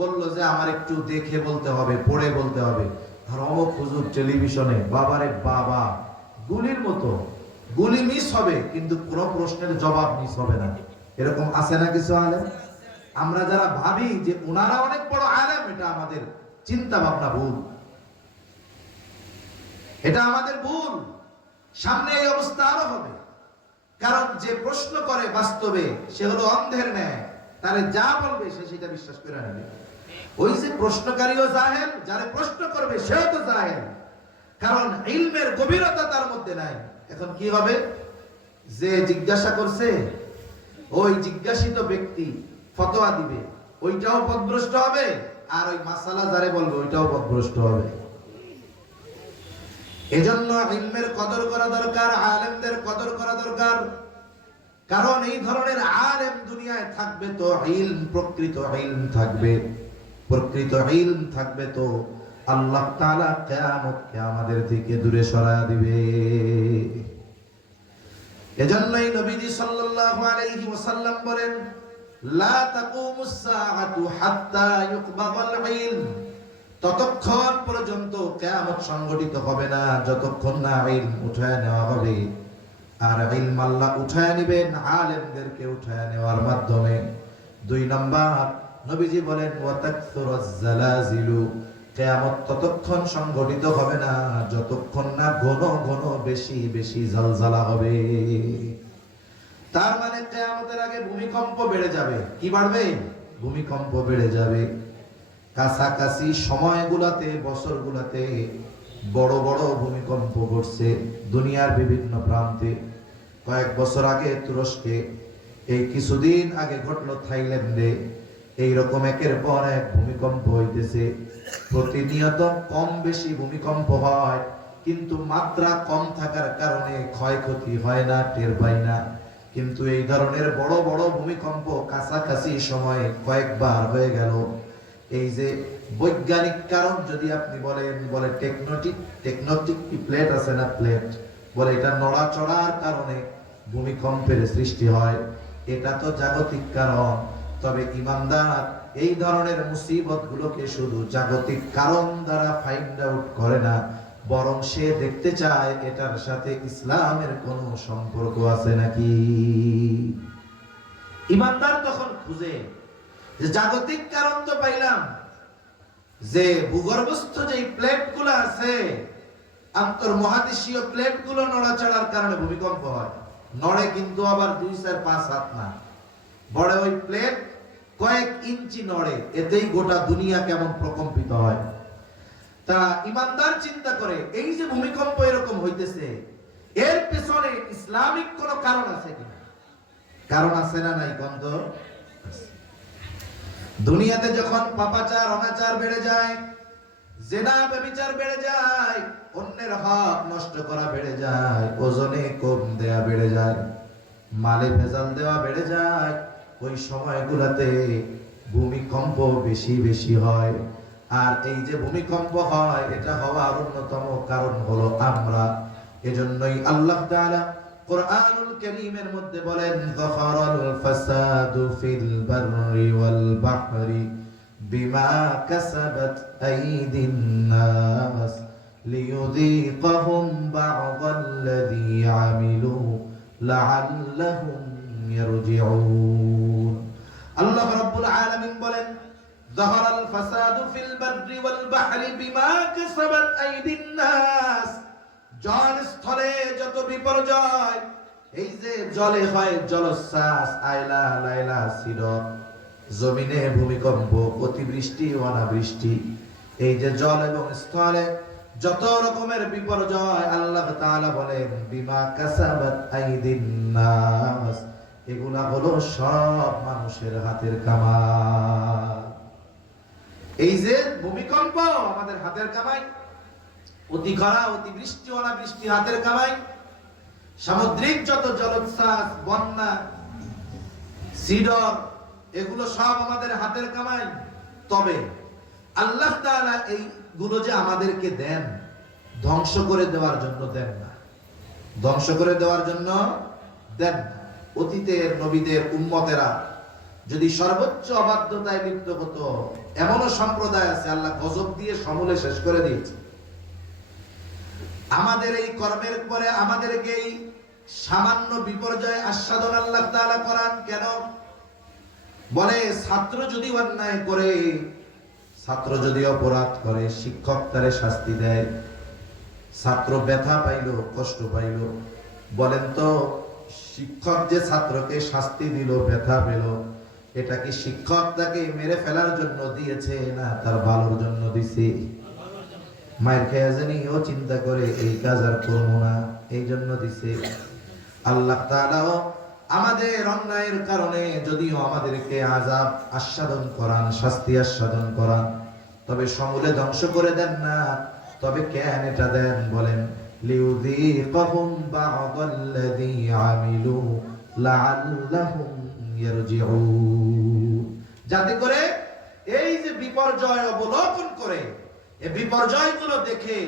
বলল যে আমার একটু দেখে বলতে হবে, পড়ে বলতে হবে। আর অমুক হুজুর টেলিভিশনে, বাবারে বাবা, গুলির মতো গুলি মিস হবে, কিন্তু কোনো প্রশ্নের জবাব মিস হবে না। এরকম আছে না কিছু আলেম? আমরা যারা ভাবি যে ওনারা অনেক বড় আলেম, এটা আমাদের চিন্তা ভাবনা ভুল, এটা আমাদের ভুল। সামনে এই অবস্থা আরো হবে। কারণ যে প্রশ্ন করে বাস্তবে সে হলো অন্ধের ন্যায়, তারে যা বলবে সে সেটা বিশ্বাস করে নেবে। ওই যে প্রশ্নকারীও জাহেল, যারে প্রশ্ন করবে সেও তো জাহেল, কারণ ইলমের গভীরতা তার মধ্যে নাই। এখন কি হবে? যে জিজ্ঞাসা করছে ওই জিজ্ঞাসিত ব্যক্তি ফতোয়া দিবে, ওইটাও পথভ্রষ্ট হবে, আর ওই মাসালা যারে বলবে ওইটাও পথভ্রষ্ট হবে। এজন্য ইলমের কদর করা দরকার, আলেমদের কদর করা দরকার। কারণ এই ধরনের আলেম দুনিয়ায় থাকবে তো ইলম, প্রকৃত ইলম থাকবে। প্রকৃত ইলম থাকবে তো আল্লাহ তাআলা কিয়ামতকে আমাদের থেকে দূরে সরায় দিবে। এজন্যই নবীজি সাল্লাল্লাহু আলাইহি ওয়াসাল্লাম বলেন, লা তাকুমুস সাআতু হাত্তা ইউকবাদাল ইলম। ততক্ষণ পর্যন্ত কিয়ামত সংঘটিত হবে না যতক্ষণ না ইলম উঠায় নেওয়া হবে। আর ইলম আল্লাহ উঠায় নেবেন আলেমদেরকে উঠায় নেওয়ার মাধ্যমে। 2 নাম্বার, নবীজি বলেন ওয়া তাকসুরুজ জালাজিলু। কিয়ামত ততক্ষণ সংঘটিত হবে না যতক্ষণ না ঘন ঘন বেশি বেশি জালজালা হবে। তার মানে কিয়ামতের আগে ভূমিকম্প বেড়ে যাবে। কি বাড়বে? ভূমিকম্প বেড়ে যাবে। কাছাকাছি সময়গুলাতে, বছরগুলাতে বড় বড় ভূমিকম্প ঘটছে দুনিয়ার বিভিন্ন প্রান্তে। কয়েক বছর আগে তুরস্কে, এই কিছুদিন আগে ঘটলো থাইল্যান্ডে। এইরকম একের পর এক ভূমিকম্প হইতেছে। প্রতিনিয়ত কম বেশি ভূমিকম্প হয়, কিন্তু মাত্রা কম থাকার কারণে ক্ষয়ক্ষতি হয় না, টের পাই না। কিন্তু এই ধরনের বড় বড় ভূমিকম্প কাছাকাছি সময়ে কয়েকবার হয়ে গেল। এই যে বৈজ্ঞানিক কারণ যদি আপনি বলেন, বলে টেকটনিক প্লেট আছে না, প্লেট বলে এটা নড়াচড়ার কারণে ভূমিকম্পের সৃষ্টি হয়, এটা তো জাগতিক কারণ। তবে ইমানদার এই ধরনের মুসিবত গুলোকে শুধু জাগতিক কারণ দ্বারা ফাইন্ড আউট করে না, বরং সে দেখতে চায় এটার সাথে ইসলামের কোনো সম্পর্ক আছে নাকি। ইমানদার তখন খুঁজে যে জাগতিক কারণ তো পাইলাম, যে ভূগর্ভস্থ যে প্লেটগুলো আছে, আন্তর্মহাদেশীয় প্লেটগুলো নড়াচড়ার কারণে ভূমিকম্প হয়। নড়ে কিন্তু আবার 2, 4, 5 হাত না, বড় ওই প্লেট কয়েক ইঞ্চি নড়ে, এতেই গোটা দুনিয়া কেমন প্রকম্পিত হয়। তা ইমানদার চিন্তা করে এই যে ভূমিকম্প এরকম হইতেছে, এর পেছনে ইসলামিক কোন কারণ আছে কিনা? কারণ আছে না নাই? গন্ধ। দুনিয়াতে যখন পাপাচার অনাচার বেড়ে যায়, জিনা ব্যভিচার বেড়ে যায়, অন্যের হক নষ্ট করা বেড়ে যায়, ওজনে কম দেয়া বেড়ে যায়, মালে ভেজাল দেওয়া বেড়ে যায়, ওই সময়গুলোতে ভূমিকম্প বেশি বেশি হয়। আর এই যে ভূমিকম্প হয়, এটা হওয়ার অন্যতম কারণ হলো আমরা। এজন্যই আল্লাহ তাআলা কুরআনুল কারীমের মধ্যে বলেন যাহারাল ফাসাদু ফিল বাররি ওয়াল বাহরি বিমা কাসাবাত আইদিন নাস লিয়ুযীকাহুম বা'দাল্লাযী আমিলু লাআল্লাহুম ইয়ারজিউন। আল্লাহ রাব্বুল আলামিন বলেন যাহারাল ফাসাদু ফিল বাররি ওয়াল বাহরি বিমা কাসাবাত আইদিন নাস। জল স্থলে যত বিপর্যয়, এই যে জলে হয় জলোচ্ছ্বাস, আইলা লাইলা সিডর, জমিনে ভূমিকম্প, অতিবৃষ্টি অনাবৃষ্টি, এই যে জল এবং স্থলে যত রকমের বিপর্যয়, আল্লাহ তাআলা বলেন বিমা কাসাবাত আইদিন নাস, এগুলা হলো সব মানুষের হাতের কামাই। এই যে ভূমিকম্প আমাদের হাতের কামাই, অতি খরা অতিবৃষ্টি অনাবৃষ্টি হাতের কামাই, সামুদ্রিক যত জলোচ্ছ্বাস বন্যা সিডর, এগুলো সব আমাদের হাতের কামাই। তবে আল্লাহ তাআলা এইগুলো যে আমাদেরকে দেন, ধ্বংস করে দেওয়ার জন্য দেন না, ধ্বংস করে দেওয়ার জন্য দেন না। অতীতের নবীদের উম্মতেরা যদি সর্বোচ্চ অবাধ্যতায় লিপ্ত হতো, এমনও সম্প্রদায় আছে আল্লাহ গজব দিয়ে সমূলে শেষ করে দিয়েছে। আমাদের এই কর্মের পরে আমাদেরকে এই সামান্য বিপর্যয় আস্বাদন আল্লাহ তাআলা করান কেন? বলে ছাত্র যদি অন্যায় করে, ছাত্র যদি অপরাধ করে, শিক্ষক তারে শাস্তি দেয়, ছাত্র ব্যথা পাইল, কষ্ট পাইল, বলেন তো শিক্ষক যে ছাত্রকে শাস্তি দিল, ব্যথা পেল, এটা কি শিক্ষক তাকে মেরে ফেলার জন্য দিয়েছে না তার ভালোর জন্য দিছে? মায়ের খেয়ে জানি ও চিন্তা করে এই কাজ আর করবো না, এই জন্য দিছে। আল্লাহ তাআলাও আমাদের অন্যায়ের কারণে যদিও আমাদেরকে আযাব আস্বাদন করান, শাস্তি আস্বাদন করান, তবে সমূলে ধ্বংস করে দেন না। তবে কেন এটা দেন বলেন? লিউযীকাহুম বা'দাল্লাযী আমিলু লাআল্লাহুম ইয়ারজিউন, যাতে করে এই যে বিপর্যয় অবলোকন করে, এই বিপর্যয়গুলো দেখে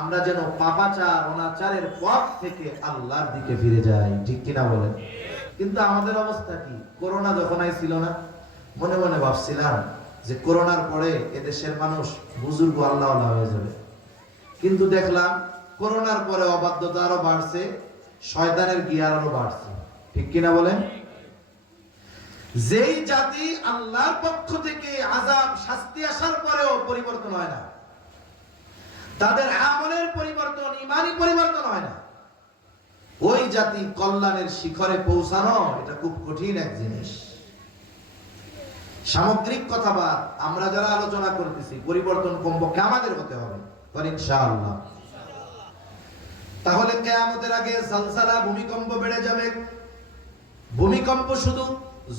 আমরা যেন পাপাচার অনাচারের পথ থেকে আল্লাহর দিকে ফিরে যাই। ঠিক কিনা বলেন? কিন্তু আমাদের অবস্থা কি? করোনা যখন আইছিল না, মনে মনে ভাবছিলাম যে করোনার পরে এদেশের মানুষ বুজুর্গ আল্লাহ হয়ে যাবে, কিন্তু দেখলাম করোনার পরে অবাধ্যতা আরো বাড়ছে, শয়তানের গিয়ার আরো বাড়ছে। ঠিক কিনা বলেন? যেই জাতি আল্লাহর পক্ষ থেকে আযাব শাস্তি আসার পরেও পরিবর্তন হয় না, তাদের আমলের পরিবর্তন, ইমানি পরিবর্তন হয় না, ওই জাতি কল্যাণের শিখরে পৌঁছানো এটা খুব কঠিন এক জিনিস। সামগ্রিক কথা বাদ, আমরা যারা আলোচনা করতেছি পরিবর্তন কমপক্ষে আমাদের হতে হবে, ইনশাআল্লাহ। তাহলে কিয়ামতের আগে সালসালা ভূমিকম্প বেড়ে যাবে। ভূমিকম্প শুধু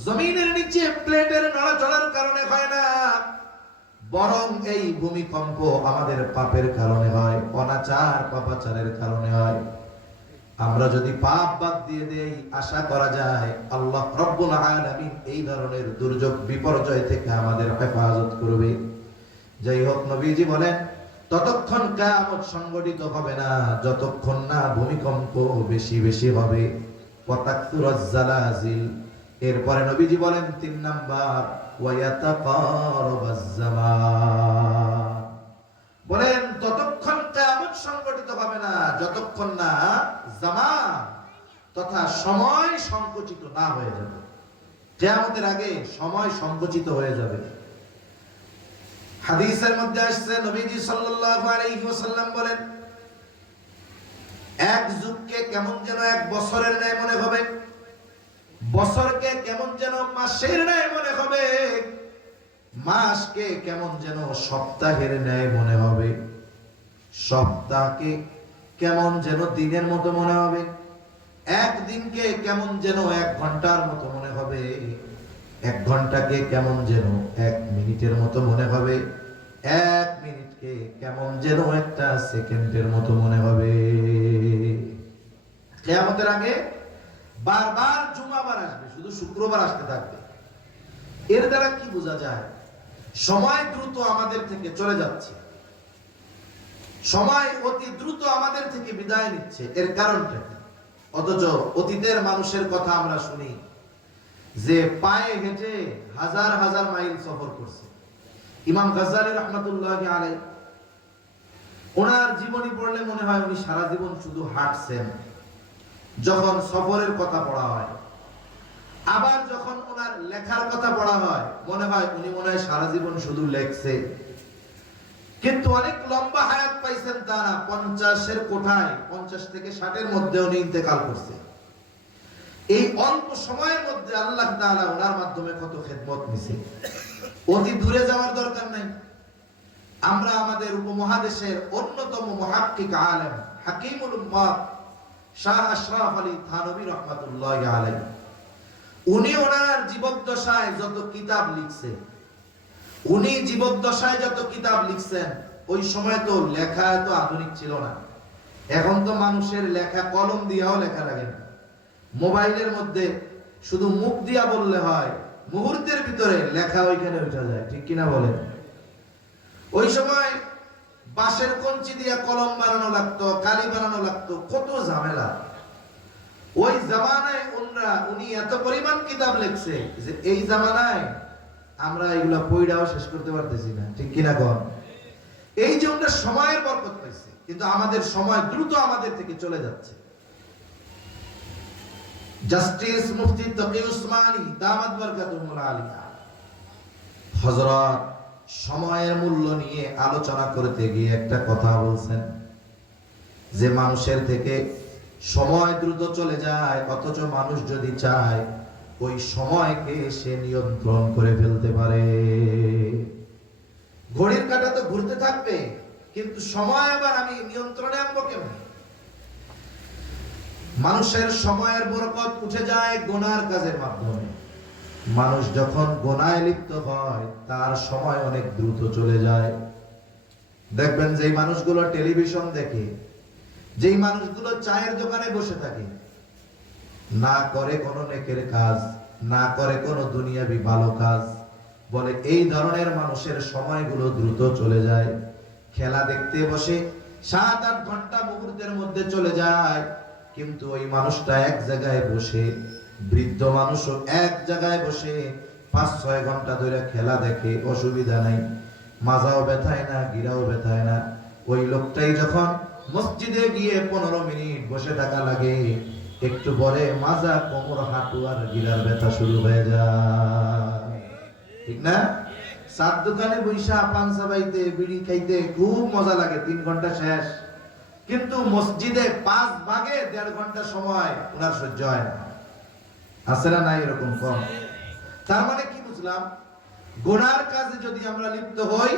জমিনের নিচে প্লেটের নড়াচড়ার কারণে হয় না, বরং এই ভূমিকম্প আমাদের পাপের কারণে হয়, অনাচার পাপাচারের কারণে হয়। আমরা যদি পাপ বাদ দিয়ে দেই, আশা করা যায় আল্লাহ রব্বুল আলামিন এই ধরনের দুর্যোগ বিপর্যয় থেকে আমাদের হেফাজত করবে। যাই হোক, নবীজি বলেন ততক্ষণ কিয়ামত সংগঠিত হবে না যতক্ষণ না ভূমিকম্প বেশি বেশি হবে। ওয়াতাকসুরাজ জালাজিল, এরপরে নবীজি বলেন ৩ নাম্বার ওয়ায়াতাকারাবাজ জামান, বলেন ততক্ষণ কিয়ামত সংগঠিত হবে না যতক্ষণ না জামান তথা সময় সংকুচিত না হয়ে যাবে। কিয়ামতের আগে সময় সংকুচিত হয়ে যাবে। হাদিসের মধ্যে আসছে নবীজি সাল্লাল্লাহু আলাইহি ওয়াসাল্লাম বলেন, এক যুগকে কেমন যেন এক বছরের ন্যায় মনে হবে, বছরকে কেমন যেন মাসের ন্যায় মনে হবে, মাসকে কেমন যেন সপ্তাহের ন্যায় মনে হবে, সপ্তাহকে কেমন যেন দিনের মতো মনে হবে, একদিনকে কেমন যেন 1 ঘন্টার মতো মনে হবে, 1 ঘন্টাকে কেমন যেন 1 মিনিটের মতো মনে হবে, 1 মিনিটকে কেমন যেন 1টা সেকেন্ডের মতো মনে হবে। কিয়ামতের আগে বারবার জুমাবার আসবে, শুধু শুক্রবার আসতে থাকবে। এর দ্বারা কি বোঝা যায়? সময় দ্রুত আমাদের থেকে চলে যাচ্ছে, সময় অতি দ্রুত আমাদের থেকে বিদায় নিচ্ছে। এর কারণটা কি? অথচ অতীতের মানুষের কথা আমরা শুনি যে পায়ে হেঁটে হাজার হাজার মাইল সফর করছে। ইমাম গাজ্জালী রাহমাতুল্লাহি আলাইহি, ওনার জীবনী পড়লে মনে হয় উনি সারা জীবন শুধু হাঁটছেন। যখন সফরের কথা পড়া হয়, আবার যখন ওনার লেখার কথা পড়া হয়, মনে হয় উনি মনে হয় সারা জীবন শুধু লেখছে। কিন্তু অনেক লম্বা হায়াত পাইছেন তারা, 50-এর কোঠায়, 50 থেকে 60-এর মধ্যে উনি ইন্তেকাল করছে। এই অল্প সময়ের মধ্যে আল্লাহ তাআলা ওনার মাধ্যমে কত খেদমত নিছে। অতি দূরে যাওয়ার দরকার নাই। আমরা আমাদের উপমহাদেশের অন্যতম মুহাক্কিক আলেম হাকিমুল উম্মাহ শাহ আশরাফ আলী থানভী রাহমাতুল্লাহি আলাইহি, উনি ওনার জীবদ্দশায় যত কিতাব লিখছেন, উনি জীবদ্দশায় যত কিতাব লিখছেন, ওই সময় তো লেখা এত আধুনিক ছিল না। এখন তো মানুষের লেখা কলম দিয়েও লেখা লাগে না, মোবাইলের মধ্যে শুধু মুখ দিয়া বললে হয়, মুহূর্তের ভিতরে লেখা ওইখানে উঠে যায়, ঠিক কিনা বলেন? ওই সময় বাঁশের কঞ্চি দিয়া কলম বানানো লাগতো, কালি বানানো লাগতো, কত ঝামেলা। ওই জামানায় উনি এত পরিমাণ কিতাব লিখছে যে এই জামানায় আমরা এগুলা পড়াও শেষ করতে পারতেছি না, ঠিক কিনা কোন? এই যে আমরা সময়ের বরকত পাইছি, কিন্তু আমাদের সময় দ্রুত আমাদের থেকে চলে যাচ্ছে। জাস্টিস মুফতি তকি উসমানী দামাত বরকাতুহুল আলিয়া হযরত সময়ের মূল্য নিয়ে আলোচনা করতে গিয়ে একটা কথা বলছেন যে মানুষের থেকে সময় দ্রুত চলে যায়, অথচ মানুষ যদি চায় ওই সময়কে সে নিয়ন্ত্রণ করে ফেলতে পারে। ঘড়ির কাঁটা তো ঘুরতে থাকবে, কিন্তু সময় আবার আমি নিয়ন্ত্রণে আনবো কেমন? মানুষের সময়ের বরকত উঠে যায় গুনার কাজের মাধ্যমে। মানুষ যখন গুনায় লিপ্ত হয় তার সময় অনেক দ্রুত চলে যায়। দেখবেন যেই মানুষগুলো টেলিভিশন দেখে, যেই মানুষগুলো চায়ের দোকানে বসে থাকে, না করে কোনো নেকের কাজ, না করে কোনো দুনিয়াবি ভালো কাজ, বলে এই ধরনের মানুষের সময়গুলো দ্রুত চলে যায়। খেলা দেখতে বসে 7-8 ঘন্টা মুহূর্তের মধ্যে চলে যায়, কিন্তু ওই মানুষটা এক জায়গায় বসে, বৃদ্ধ মানুষও এক জায়গায় বসে 5-6 ঘন্টা ধরে খেলা দেখে, অসুবিধা নাই, মাজাও ব্যথায় না, গিরাও ব্যথায় না। ওই লোকটাই যখন মসজিদে গিয়ে 15 মিনিট বসে থাকা লাগে, একটু পরে মাজা, কোমর, হাঁটু আর গিরার ব্যথা শুরু হয়ে যায়, ঠিক না? সাত দোকানে বৈশা পান চাবাইতে, বিড়ি খাইতে খুব মজা লাগে, 3 ঘন্টা শেষ। কিন্তু মসজিদে 5 ভাগে 1.5 ঘন্টা সময় ওনার সহ্য হয় না। আছে না নাই এরকম? কম। তার মানে কি বুঝলাম? গুনার কাজে যদি আমরা লিপ্ত হই,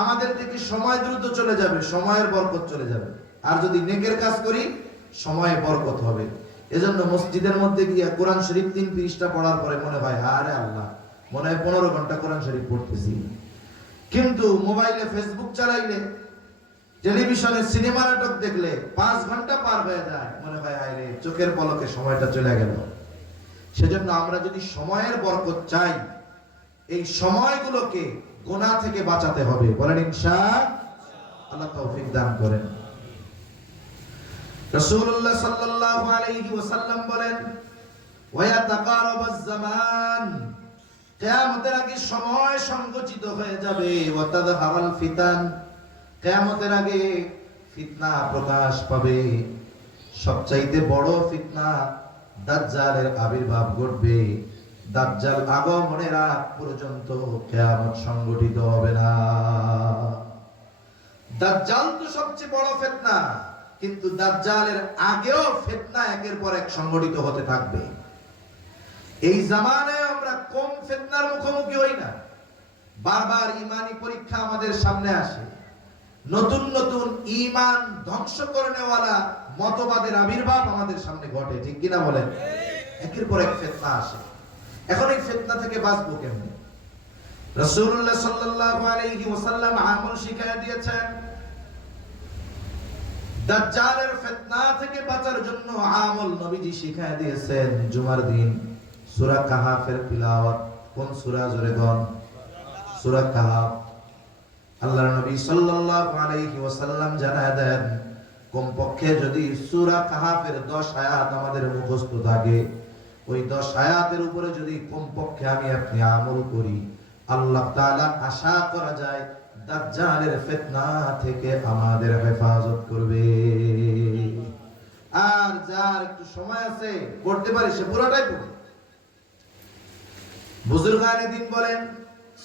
আমাদের থেকে সময় দ্রুত চলে যাবে, সময়ের বরকত চলে যাবে। আর যদি নেকের কাজ করি, সময়ে বরকত হবে। এজন্য মসজিদের মধ্যে গিয়া কোরআন শরীফ 3 পৃষ্ঠা পড়ার পরে মনে হয় আরে আল্লাহ, মনে হয় 15 ঘন্টা কোরআন শরীফ পড়তেছি। কিন্তু মোবাইলে ফেসবুক চালাইলে, টেলিভিশনে সিনেমা নাটক দেখলে 5 ঘন্টা পার হয়ে যায়, মনে হয় আরে চোখের পলকে সময়টা চলে গেল। সেজন্য আমরা যদি সময়ের বরকত চাই, এই সময়গুলোকে গুনাহ থেকে বাঁচাতে হবে। বলেন ইনশাআল্লাহ। আল্লাহ তৌফিক দান করেন। রাসূলুল্লাহ সাল্লাল্লাহু আলাইহি ওয়াসাল্লাম বলেন, ওয়া ইয়াতাকারাবাজ জামান, কিয়ামতের আগে সময় সংকুচিত হয়ে যাবে। ওয়া তাযহারাল ফিতান, কিয়ামতের আগে ফিতনা প্রকাশ পাবে। সবচাইতে বড় ফিতনা দাজ্জালের আবির্ভাব ঘটবে। দাজ্জাল আগমনের আগ পর্যন্ত কিয়ামত সংগঠিত হবে না। দাজ্জাল তো সবচেয়ে বড় ফিতনা, কিন্তু দাজ্জালের আগেও ফিতনা একের পর এক সংগঠিত হতে থাকবে। এই জামানায় আমরা কম ফিতনার মুখোমুখি হই না। বারবার ঈমানি পরীক্ষা আমাদের সামনে আসে, নতুন নতুন ঈমান ধ্বংস করে নেওয়ালা মতবাদের আবির্ভাব আমাদের সামনে ঘটে, ঠিক কিনা বলেন? একের পর এক ফিতনা আসে। এখন এই ফিতনা থেকে বাঁচবো কেমনে? রাসূলুল্লাহ সাল্লাল্লাহু আলাইহি ওয়াসাল্লাম আমল শিখায়া দিয়েছেন। দাজ্জালের ফিতনা থেকে বাঁচার জন্য আমল নবীজি শিখায়া দিয়েছেন। জুমার দিন সূরা কাহাফের তিলাওয়াত। কোন সূরা? জোরে কোন? সূরা কাহাফ। আল্লাহর নবী সাল্লাল্লাহু আলাইহি ওয়াসাল্লাম জানায় দেন, কমপক্ষে যদি সূরা কাহাফের 10 আয়াত আমাদের মুখস্থ থাকে, ওই 10 আয়াতের উপরে যদি কমপক্ষে আমি আপনি আমল করি, আল্লাহ তাআলা আশা করা যায় দাজ্জালের ফিতনা থেকে আমাদের হেফাজত করবে। আর যার একটু সময় আছে পড়তে পারে সে পুরোটাই পড়ে। বুজুর্গানে দিন বলেন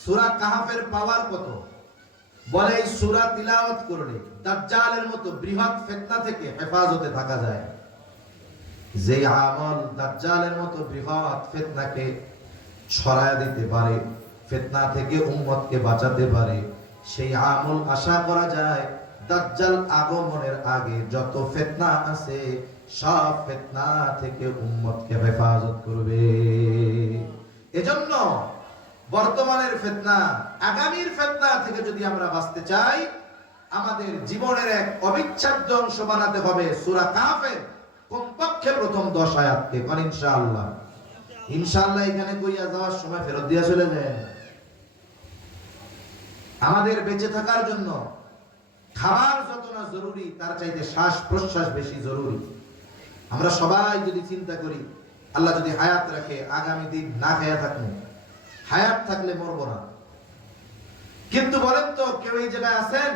সূরা কাহাফের পাওয়ার কত, বলে এই সূরা তিলাওয়াত করলে দাজ্জালের মতো বৃহৎ ফিতনা থেকে হেফাজতে থাকা যায়। যে আমল দাজ্জালের মতো বৃহৎ ফিতনাকে ছড়ায় দিতে পারে, ফিতনা থেকে উম্মতকে বাঁচাতে পারে, সেই আমল আশা করা যায় দাজ্জাল আগমনের আগে যত ফিতনা আছে সব ফিতনা থেকে উম্মতকে হেফাজত করবে। এজন্য বর্তমানের ফিতনা, আগামীর ফিতনা থেকে যদি আমরা বাঁচতে চাই, আমাদের জীবনের এক অবিচ্ছেদ্য অংশ বানাতে হবে সূরা কাহফের কমপক্ষে প্রথম 10 আয়াতকে। কোন ইনশাআল্লাহ? ইনশাআল্লাহ এখানে কইয়া যাওয়ার সময় ফেরত দিয়া চলে যায়। আমাদের বেঁচে থাকার জন্য খাবার যত না জরুরি, তার চাইতে শ্বাস প্রশ্বাস বেশি জরুরি। আমরা সবাই যদি চিন্তা করি, আল্লাহ যদি হায়াত রাখে আগামী দিন না খেয়ে থাকবো, হায়াত থাকলে মরবো না। কিন্তু বলেন তো কেউ এই জায়গায় আছেন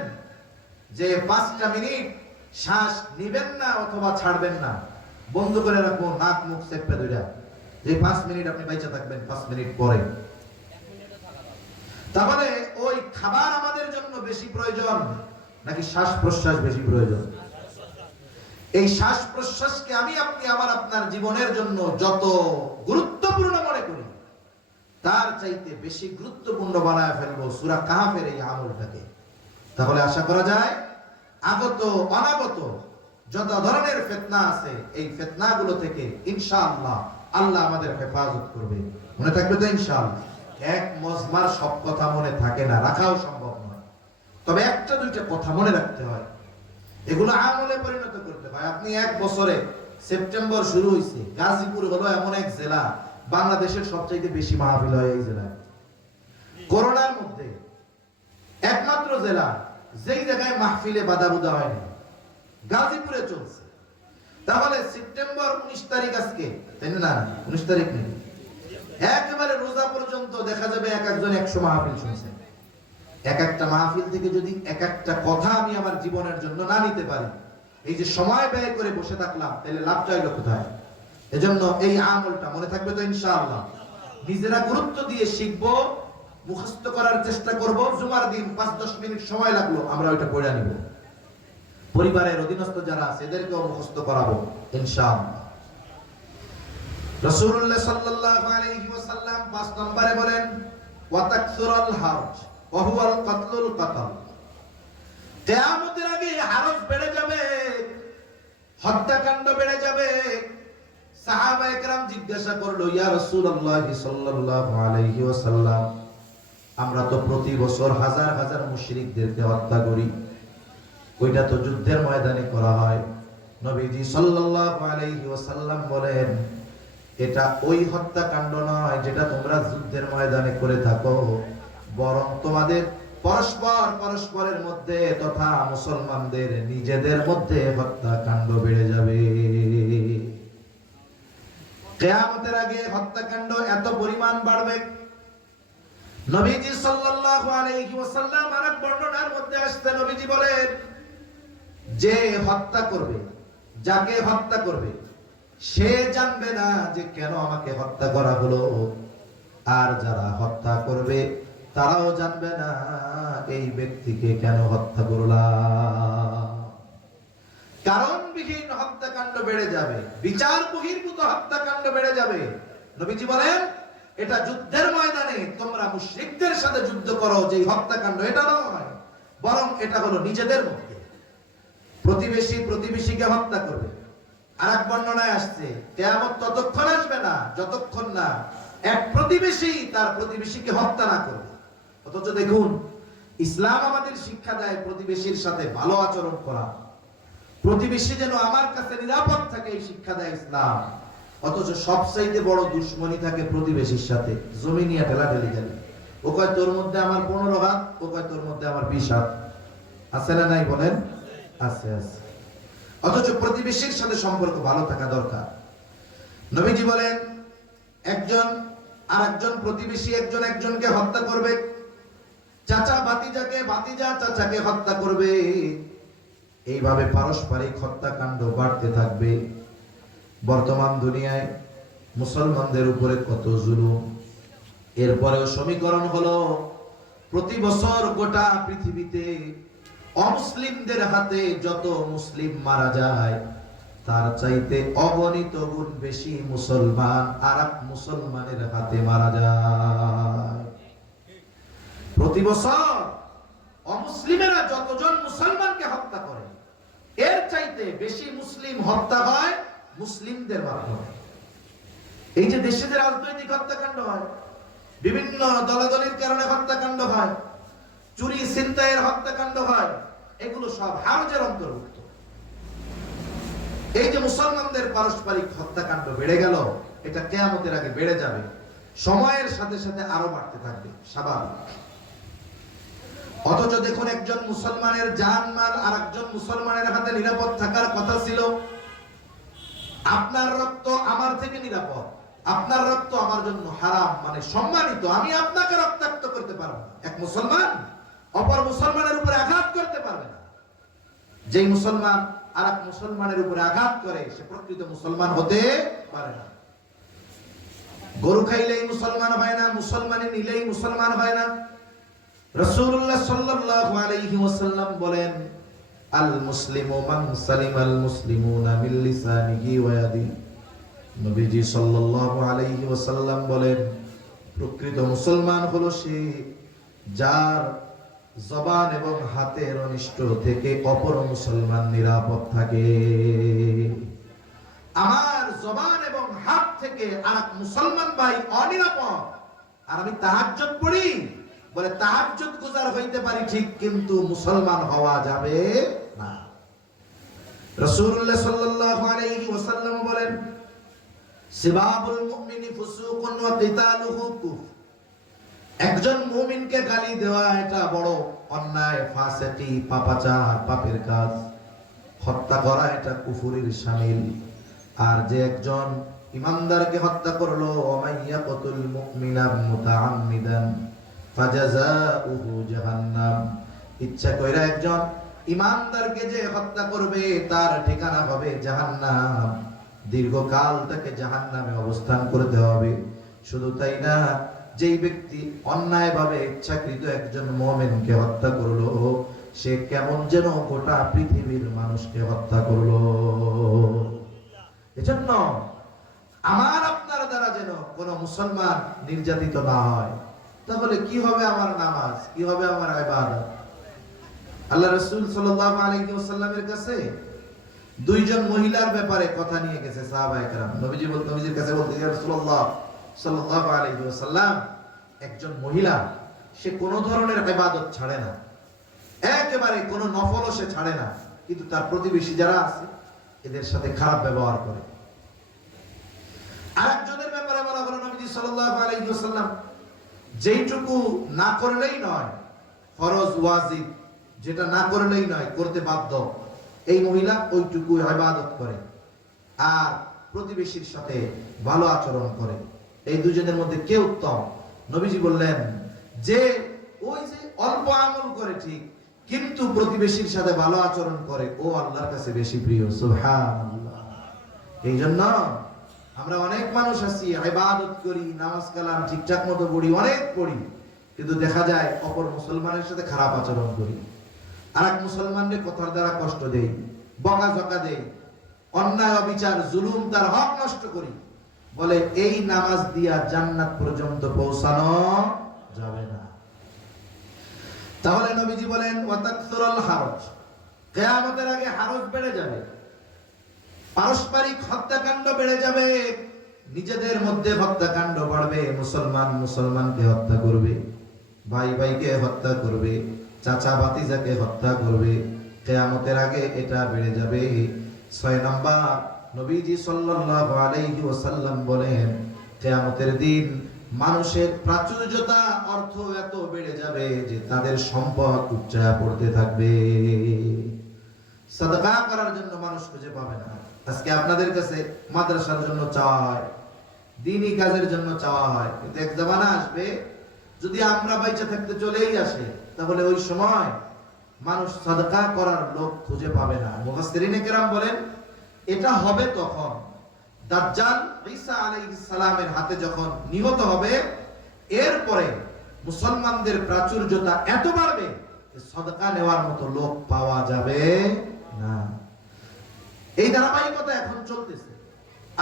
যে 5টা মিনিট শ্বাস নিবেন না অথবা ছাড়বেন না, বন্ধ করে রাখবো, নাক মুখ চেপে ধরে, যে 5 মিনিট আপনি বেঁচে থাকবেন, 5 মিনিট পরে? তাহলে ওই খাবার আমাদের জন্য বেশি প্রয়োজন নাকি শ্বাস প্রশ্বাস বেশি প্রয়োজন? এই শ্বাস প্রশ্বাসকে আমি আপনি আমার আপনার জীবনের জন্য যত গুরুত্বপূর্ণ মনে করি, তার চাইতে বেশি গুরুত্বপূর্ণ বানায় ফেলবো সূরা কাহফের এই আমলটাকে। তাহলে আশা করা যায় আগত অনাগত যত ধরনের ফিতনা আছে, এই ফিতনাগুলো থেকে ইনশাআল্লাহ আল্লাহ আমাদের হেফাজত করবে। মনে থাকবে তো ইনশাআল্লাহ? এক মজমার সব কথা মনে থাকে না, রাখাও সম্ভব নয়, তবে একটা দুইটা কথা মনে রাখতে হয়, এগুলো আমলে পরিণত করতে হয়। আপনি এক বছরে, সেপ্টেম্বর শুরু হয়েছে, গাজীপুর হলো এমন এক জেলা বাংলাদেশের সবচাইতে বেশি মাহফিল হয় এই জেলায়। করোনার মধ্যে একমাত্র জেলা যেই জায়গায় মাহফিলে বাধাবুধা হয়নি, গাজীপুরে চলছে। তাহলে সেপ্টেম্বর 19 তারিখ আজকে, তাই না? 19 তারিখ নেই, একেবারে রোজা পর্যন্ত দেখা যাবে এক একজন 100 মাহফিল শুনছে। এক একটা মাহফিল থেকে যদি এক একটা কথা আমি আমার জীবনের জন্য না নিতে পারি, এই যে সময় ব্যয় করে বসে থাকলাম, তাহলে লাভ চাইলো কোথায়? এজন্য এই আমলটা মনে থাকবে তো ইনশাআল্লাহ? নিজেরা গুরুত্ব দিয়ে শিখবো, মুখস্থ করার চেষ্টা করব। জুমার দিন 5-10 মিনিট সময় লাগলো, আমরা ওইটা পড়ে নিব। পরিবারের অধীনস্থ যারা আছে এদেরকেও মুখস্থ করাবো ইনশাআল্লাহ। রাসূলুল্লাহ সাল্লাল্লাহু আলাইহি ওয়াসাল্লাম 5 নম্বরে বলেন ওয়া তাকসুরুল হারজ ওয়া হুয়াল কাতলুল কাতল। কিয়ামতের আগে হারজ বেড়ে যাবে, হত্যাকাণ্ড বেড়ে যাবে। সাহাবায়ে কেরাম জিজ্ঞাসা করলো, ইয়া রাসূলুল্লাহ সাল্লাল্লাহু আলাইহি ওয়াসাল্লাম, আমরা তো প্রতি বছর হাজার হাজার মুশরিকদেরকে হত্যা করি, ওইটা তো যুদ্ধের ময়দানে করা হয়। নবীজি সাল্লাল্লাহু আলাইহি ওয়াসাল্লাম বলেন, এটা ওই হত্যাকাণ্ড নয় যেটা তোমরা যুদ্ধের ময়দানে করে থাকো, বরং তোমাদের পরস্পরের মধ্যে তথা মুসলমানদের নিজেদের মধ্যে হত্যাকাণ্ড বেড়ে যাবে। কিয়ামতের আগে হত্যাকাণ্ড এত পরিমাণ বাড়বে। নবীজি সাল্লাল্লাহু আলাইহি ওয়াসাল্লাম আরেক বর্ণনার মধ্যে আসছে, নবীজি বলেন, যে হত্যা করবে, যাকে হত্যা করবে, সে জানবে না যে কেন আমাকে হত্যা করা হলো, আর যারা হত্যা করবে তারাও জানবে না এই ব্যক্তিকে কেন হত্যা করলাম। কারণবিহীন হত্যাকাণ্ড বেড়ে যাবে, বিচার বহির্ভূত হত্যাকাণ্ড বেড়ে যাবে। নবীজি বলেন, এটা যুদ্ধের ময়দানে তোমরা মুশরিকদের সাথে যুদ্ধ করো, যে হত্যাকাণ্ড এটা নয়, বরং এটা হলো নিজেদের মধ্যে। প্রতিবেশী প্রতিবেশীকে হত্যা করবে। আরেক বর্ণনায় আসছে, কিয়ামত ততক্ষণ আসবে না যতক্ষণ না এক প্রতিবেশী তার প্রতিবেশীকে হত্যা না করবে। অথচ দেখুন, ইসলাম আমাদের শিক্ষা দেয় প্রতিবেশীর সাথে ভালো আচরণ করা, প্রতিবেশী যেন আমার কাছে নিরাপদ থাকে, এই শিক্ষা দেয় ইসলাম। অথচ সবচাইতে বড় দুশ্মনী থাকে প্রতিবেশীর সাথে, জমি নিয়ে ঠেলাঠেলি খেলে। ও কয় তোর মধ্যে আমার 15 হাত, ও কয় তোর মধ্যে আমার 20 হাত। আছে না নাই বলেন? আছে আছে। অথচ প্রতিবেশীর সাথে সম্পর্ক ভালো থাকা দরকার। নবীজি বলেন, একজন আর একজন প্রতিবেশী একজন একজনকে হত্যা করবে, চাচা ভাতিজাকে, ভাতিজা চাচাকে হত্যা করবে, এইভাবে পারস্পরিক হত্যাকাণ্ড বাড়তে থাকবে। বর্তমান দুনিয়ায় মুসলমানদের উপরে কত জুলুম। এরপরেও সমীকরণ হলো, প্রতি বছর গোটা পৃথিবীতে অমুসলিমদের হাতে যত মুসলিম মারা যায়, তার চাইতে অগণিত গুণ বেশি মুসলমান আরেক মুসলমানের হাতে মারা যায়। প্রতি বছর অমুসলিমেরা যতজন মুসলমানকে হত্যা করে, এর চাইতে বেশি মুসলিম হত্যা হয় মুসলিমদের মাধ্যমে। এই যে দেশে যে রাজনৈতিক হত্যাকাণ্ড হয়, বিভিন্ন দলাদলির কারণে হত্যাকাণ্ড হয়, চুরি ছিনতাইয়ের হত্যাকাণ্ড হয়, এগুলো সব হারজের অন্তর্ভুক্ত। এই যে মুসলমানদের পারস্পরিক হত্যাকাণ্ড বেড়ে গেল, এটা কিয়ামতের আগে বেড়ে যাবে, সময়ের সাথে সাথে আরো বাড়তে থাকবে, স্বাভাবিক। অথচ দেখুন, একজন মুসলমানের জানমাল আর একজন মুসলমানের হাতে নিরাপদ থাকার কথা ছিল। আপনার রক্ত আমার থেকে নিরাপদ, আপনার রক্ত আমার জন্য হারাম, মানে সম্মানিত। আমি আপনাকে রক্তাক্ত করতে পারবো না। এক মুসলমান অপর মুসলমানের উপরে আঘাত করতে পারবে না। যেই মুসলমান আর এক মুসলমানের উপরে আঘাত করে, সে প্রকৃত মুসলমান হতে পারে না। গরু খাইলেই মুসলমান হয় না, মুসলমানি নিলেই মুসলমান হয় না। রাসূলুল্লাহ সাল্লাল্লাহু আলাইহি ওয়াসাল্লাম বলেন, আল মুসলিমু মান সালিমাল মুসলিমুনা মিন লিসানিহি ওয়া ইয়াদিহি। নবীজি সাল্লাল্লাহু আলাইহি ওয়াসাল্লাম বলেন, প্রকৃত মুসলমান হলো সে যার জবান এবং হাতের অনিষ্ট থেকে অপর মুসলমান নিরাপদ থাকে। আমার জবান এবং হাত থেকে আরেক মুসলমান ভাই অনিরাপদ, আর আমি তাহাজ্জুদ পড়ি, বলে তাহাজ্জুদ গুজার হইতে পারি ঠিক, কিন্তু মুসলমান হওয়া যাবে না। রাসূলুল্লাহ সাল্লাল্লাহু আলাইহি ওয়াসাল্লাম বলেন, সিবাবুল মুমিনি ফুসুকুন ওয়া কিতালুহু কুফর। একজন মুমিনকে গালি দেওয়া এটা বড় অন্যায়, ফাসিকি, পাপাচার, পাপের কাজ। হত্যা করা এটা কুফরের শামিল। আর যে একজন ইমানদারকে হত্যা করলো, ওমাইয়াকুতুল মুমিনা মুতাআম্মিদান ফাজাযাউহু জাহান্নাম, ইচ্ছা কইরা একজন ইমানদারকে যে হত্যা করবে, তার ঠিকানা হবে জাহান্নাম। দীর্ঘকাল তাকে জাহান্নামে অবস্থান করতে হবে। শুধু তাই না, যেই ব্যক্তি অন্যায়ভাবে ইচ্ছাকৃত একজন মুমিনকে হত্যা করলো, সে কেমন যেন গোটা পৃথিবীর মানুষকে হত্যা করলো। এজন্য আমার আপনার দ্বারা যেন কোন মুসলমান নির্যাতিত না হয়। তাহলে কি হবে আমার নামাজ, কি হবে আমার ইবাদত? আল্লাহ রাসূল সাল্লাল্লাহু আলাইহি ওয়াসাল্লামের কাছে দুইজন মহিলার ব্যাপারে কথা নিয়ে গেছে সাহাবায়ে কেরাম। নবীজির কাছে বলতে, ইয়া রাসূলুল্লাহ সাল্লাল্লাহু আলাইহি ওয়াসাল্লাম, একজন মহিলা, সে কোন ধরনের ইবাদত ছাড়ে না, একেবারে কোন নফলও সে ছাড়ে না, কিন্তু তার প্রতিবেশী যারা আছে এদের সাথে খারাপ ব্যবহার করে। আরেকজনের ব্যাপারে বলা হলো, নবীজি সাল্লাল্লাহু আলাইহি ওয়াসাল্লাম, যেইটুকু না করলেই নয়, ফরজ ওয়াজিব যেটা না করলেই নয়, করতে বাধ্য, এই মহিলা ওইটুকু ইবাদত করে আর প্রতিবেশীর সাথে ভালো আচরণ করে। এই দুজনের মধ্যে কে উত্তম? নবীজি বললেন, যে ওই যে অল্প আমল করে ঠিক, কিন্তু প্রতিবেশীর সাথে ভালো আচরণ করে, ও আল্লাহর কাছে বেশি প্রিয়। সুবহানাল্লাহ। এই জন্য আমরা অনেক মানুষ আছি, ইবাদত করি, নামাজ কালাম ঠিকঠাক মতো পড়ি, অনেক পড়ি, কিন্তু দেখা যায় অপর মুসলমানের সাথে খারাপ আচরণ করি, আরেক মুসলমানকে কথার দ্বারা কষ্ট দেই, বকাঝকা দেই, অন্যায় অবিচার জুলুম তার হক নষ্ট করি। বলে এই নামাজ দিয়া জান্নাত পর্যন্ত পৌঁছানো যাবে না। তাহলে নবীজি বলেন, ওয়াতাকসুরুল হারজ, কিয়ামতের আগে হারজ বেড়ে যাবে, পারস্পরিক হত্যাকাণ্ড বেড়ে যাবে, নিজেদের মধ্যে হত্যাকাণ্ড বাড়বে, মুসলমান মুসলমানকে হত্যা করবে, ভাই ভাইকে হত্যা করবে, চাচা ভাতিজাকে হত্যা করবে। কিয়ামতের আগে এটা বেড়ে যাবে। 6 নাম্বার, নবীজি সাল্লাল্লাহু আলাইহি ওয়াসাল্লাম বলেন, কিয়ামতের দিন মানুষের প্রাচুর্যতা, অর্থ এত বেড়ে যাবে যে তাদের সম্পদ উপচে পড়তে থাকবে। সাদাকা করার জন্য মানুষ খুঁজে পাবে না। আজকে আপনাদের কাছে মাদ্রাসার জন্য চাওয়া হয়, দ্বীনি কাজের জন্য চাওয়া হয়, কিন্তু এক জামানা আসবে যদি আমরা বাইচা থাকতে চলেই আসে, তাহলে ওই সময় মানুষ সাদাকা করার লোক খুঁজে পাবে না। মুফাসসিরিনে কেরাম বলেন এটা হবে তখন দাজ্জাল ঈসা আলাইহিস সালামের হাতে যখন নিহত হবে, এরপরে মুসলমানদের প্রাচুর্যতা এত বাড়বে যে সাদাকা নেওয়ার মতো লোক পাওয়া যাবে না। এই ধারাবাহিকতা এখন চলতেছে।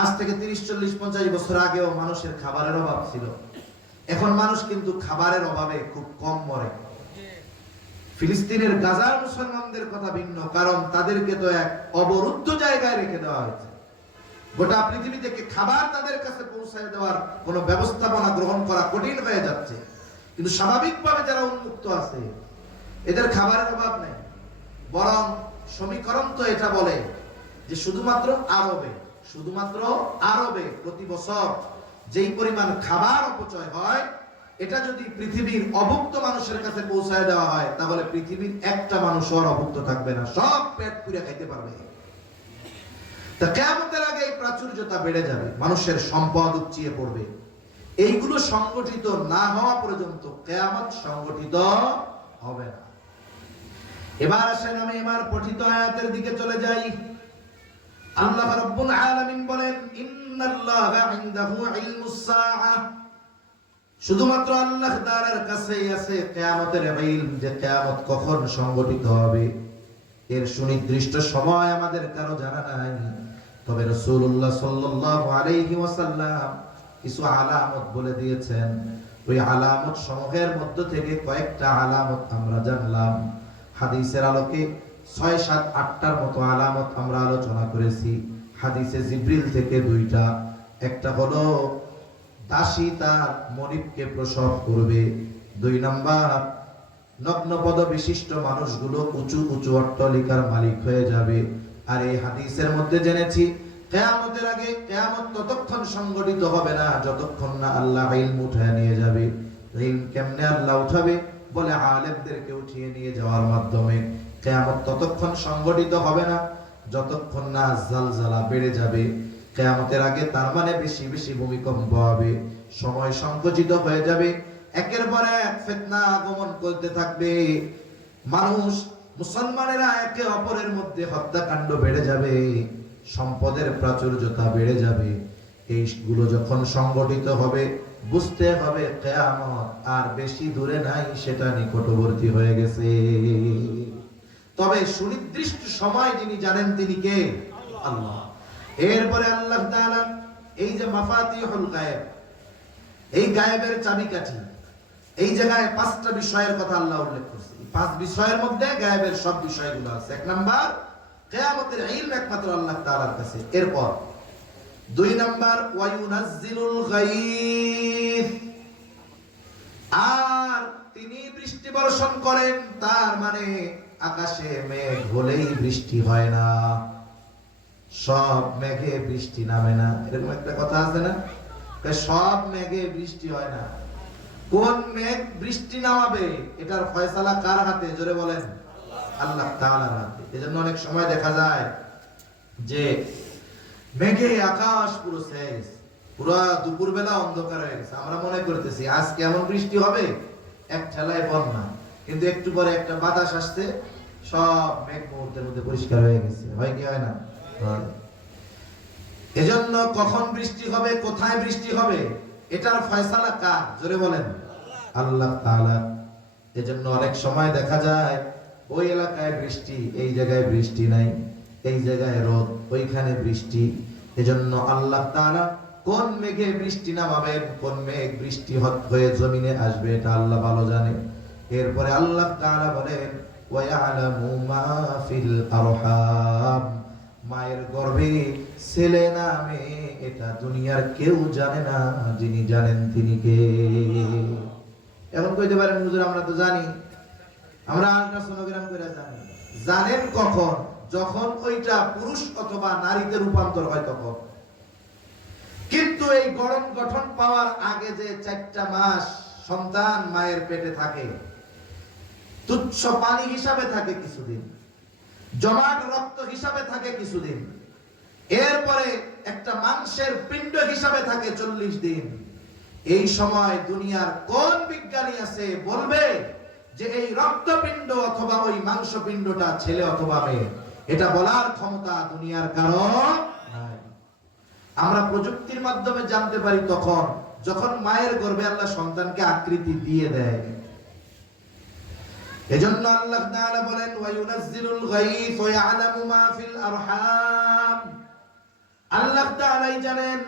আজ থেকে 30-40-50 বছর আগেও মানুষের খাবারের অভাব ছিল, এখন মানুষ কিন্তু খাবারের অভাবে খুব কম মরে। ফিলিস্তিনের গাজার মুসলমানদের কথা ভিন্ন, কারণ তাদেরকে তো এক অবরুদ্ধ জায়গায় রেখে দেওয়া হয়েছে। গোটা পৃথিবী থেকে খাবার তাদের কাছে পৌঁছায় দেওয়ার কোন ব্যবস্থাপনা গ্রহণ করা কঠিন হয়ে যাচ্ছে, কিন্তু স্বাভাবিকভাবে যারা উন্মুক্ত আছে এদের খাবারের অভাব নেই। বরং সমীকরণ তো এটা বলে যে শুধুমাত্র আরবে প্রতি বছর যেই পরিমাণ খাবার অপচয় হয়, এটা যদি পৃথিবীর অভুক্ত মানুষের কাছে পৌঁছায় দেওয়া হয়, তাহলে পৃথিবীর একটা মানুষও অভুক্ত থাকবে না, সব পেট পুরে খাইতে পারবে। তা কিয়ামতের আগে এই প্রাচুর্যতা বেড়ে যাবে, মানুষের সম্পদ উপচিয়ে পড়বে। এইগুলো সংগঠিত না হওয়া পর্যন্ত কিয়ামত সংগঠিত হবে না। এবার আসেন আমি এবার পঠিত আয়াতের দিকে চলে যাই। আল্লাহ রাব্বুল আলামিন বলেন ইন্নাল্লাহা ইনদাহু ইলমুস সাআহ, শুধুমাত্র আল্লাহ তাআলার কাছেই আছে কিয়ামতের ইলম, যে কিয়ামত কখন সংগঠিত হবে এর সুনির্দিষ্ট সময় আমাদের কারো জানা নাই। তবে রাসূলুল্লাহ সাল্লাল্লাহু আলাইহি ওয়াসাল্লাম কিছু আলামত বলে দিয়েছেন। ওই আলামত সমূহের মধ্য থেকে কয়েকটা আলামত আমরা জানলাম। হাদিসের আলোকে 6, 7, 8টার মতো আলামত আমরা আলোচনা করেছি। হাদিসে জিবরিল থেকে 2টা, একটা হলো দাসী তার মনিবকে প্রসব করবে, 2 নাম্বার নগ্নপদ বিশিষ্ট মানুষগুলো উঁচু উঁচু অট্টালিকার মালিক হয়ে যাবে। আর এই হাদিসের মধ্যে জেনেছি কিয়ামতের আগে কিয়ামত ততক্ষণ সংগঠিত হবে না যতক্ষণ না আল্লাহ ইলম উঠায় নিয়ে যাবে। ইলম কেমনে আল্লাহ উঠাবে? বলে আলেমদেরকে উঠিয়ে নিয়ে যাওয়ার মাধ্যমে। কিয়ামত ততক্ষণ সংগঠিত হবে না যতক্ষণ না জালজালা বেড়ে যাবে। কিয়ামতের আগে তার মানে বেশি বেশি ভূমিকম্প হবে, সময় সংকুচিত হয়ে যাবে, একের পর এক ফিতনা আগমন করতে থাকবে, মানুষ মুসলমানেরা একে অপরের মধ্যে হত্যাকাণ্ড বেড়ে যাবে, সম্পদের প্রাচুর্যতা বেড়ে যাবে। এইগুলো যখন সংগঠিত হবে বুঝতে হবে কিয়ামত আর বেশি দূরে নাই, সেটা নিকটবর্তী হয়ে গেছে। তবে সুনির্দিষ্ট সময় যিনি জানেন তিনি কে? আল্লাহ। এরপরে আল্লাহ তাআলা এই যে মাফাতিহুল গায়েব, এই গায়েবের চাবিকাঠি, এই জায়গায় 5টা বিষয়ের কথা আল্লাহ উল্লেখ করেছে। 5 বিষয়ের মধ্যে গায়েবের সব বিষয়গুলো আছে। 1 নাম্বার কিয়ামতের ইলম একমাত্র আল্লাহ তাআলার কাছে। এরপর 2 নাম্বার ওয়ায়ুনাজ্জিলুল গায়ব, আর তিনি বৃষ্টি বর্ষণ করেন। তার মানে আকাশে মেঘ হলেই বৃষ্টি হয় না, সব মেঘে বৃষ্টি নামে না। এরকম একটা কথা আছে না, সব মেঘে বৃষ্টি হয় না। কোন মেঘ বৃষ্টি নামাবে এটার ফয়সালা কার হাতে? জোরে বলেন, আল্লাহ তাআলার হাতে। এজন্য অনেক সময় দেখা যায় যে মেঘে আকাশ পুরো শেষ, পুরো দুপুরবেলা অন্ধকার হয়ে গেছে, আমরা মনে করতেছি আজ কেমন বৃষ্টি হবে, এক ঠেলায় বন্যা, কিন্তু একটু পরে একটা বাতাস আসছে, সব মেঘ মুহূর্তের মধ্যে পরিষ্কার হয়ে গেছে। হয় কি হয় না? এজন্য কখন বৃষ্টি হবে, কোথায় বৃষ্টি হবে, এটার ফয়সালা কার? জোরে বলেন, আল্লাহ তাআলা। এজন্য অনেক সময় দেখা যায় ওই এলাকায় বৃষ্টি, এই জায়গায় বৃষ্টি নাই, এই জায়গায় রোদ, ওইখানে বৃষ্টি। এজন্য আল্লাহ তাআলা কোন মেঘে বৃষ্টি নামাবেন, কোন মেঘ বৃষ্টি হয়ে জমিনে আসবে, এটা আল্লাহ ভালো জানে। এরপরে আল্লাহ তাআলা বলেন ওয়ায়ালামু মা ফিল আরহাম, মায়ের গর্ভে ছেলে না মেয়ে এটা দুনিয়ার কেউ জানে না, যিনি জানেন তিনি কে। এখন কইতে পারেন হুজুর আমরা তো জানি, আমরা আল্ট্রাসোনোগ্রাম করে জানি। জানেন কখন? যখন ওইটা পুরুষ অথবা নারীতে রূপান্তর হয় তখন। কিন্তু এই গড়ন গঠন পাওয়ার আগে যে 4টা মাস সন্তান মায়ের পেটে থাকে, তুচ্ছ পানি হিসাবে থাকে কিছুদিন, জমাট রক্ত হিসাবে থাকে কিছুদিন, এরপরে একটা মাংসের পিণ্ড হিসাবে থাকে 40 দিন। এই সময় দুনিয়ার কোন বিজ্ঞানী আছে বলবে যে এই রক্তপিণ্ড অথবা ওই মাংসপিণ্ডটা ছেলে অথবা মেয়ে? এটা বলার ক্ষমতা দুনিয়ার কারো নাই। আমরা প্রযুক্তির মাধ্যমে জানতে পারি তখন যখন মায়ের গর্ভে আল্লাহ সন্তানকে আকৃতি দিয়ে দেয়। এজন্য আল্লাহ তাআলা বলেন ওয়ায়ুনাজ্জিলুল গায়থ ওয়া ইয়ালামু মা ফিল আরহাম। আল্লাহ তাআলাই জানেন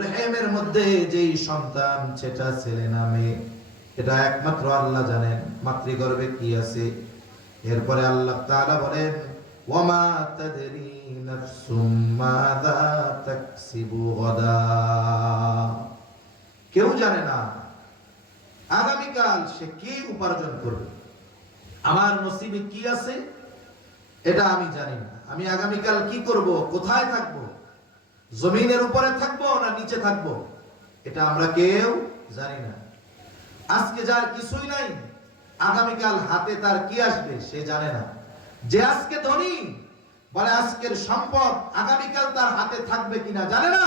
রহিমের মধ্যে যেই সন্তান সেটা ছেলে না মেয়ে, এটা একমাত্র আল্লাহ জানেন মাতৃগর্ভে কি আছে। এরপরে আল্লাহ তাআলা বলেন ওয়ামা তাদরি নাফসুম মাযা তাকসিবু গাদা। কেউ জানে না আগামীকাল সে কি উপার্জন করবে। আমার নসিবে কি আছে এটা আমি জানি না। আমি আগামীকাল কি করব, কোথায় থাকব, জমিনের উপরে থাকবো না নিচে থাকবো, এটা আমরা কেউ জানি না। আজকে যার কিছুই নাই, আগামীকাল হাতে তার কি আসবে সে জানে না। যে আজকে ধনী বলে আজকের সম্পদ আগামীকাল তার হাতে থাকবে কিনা জানে না।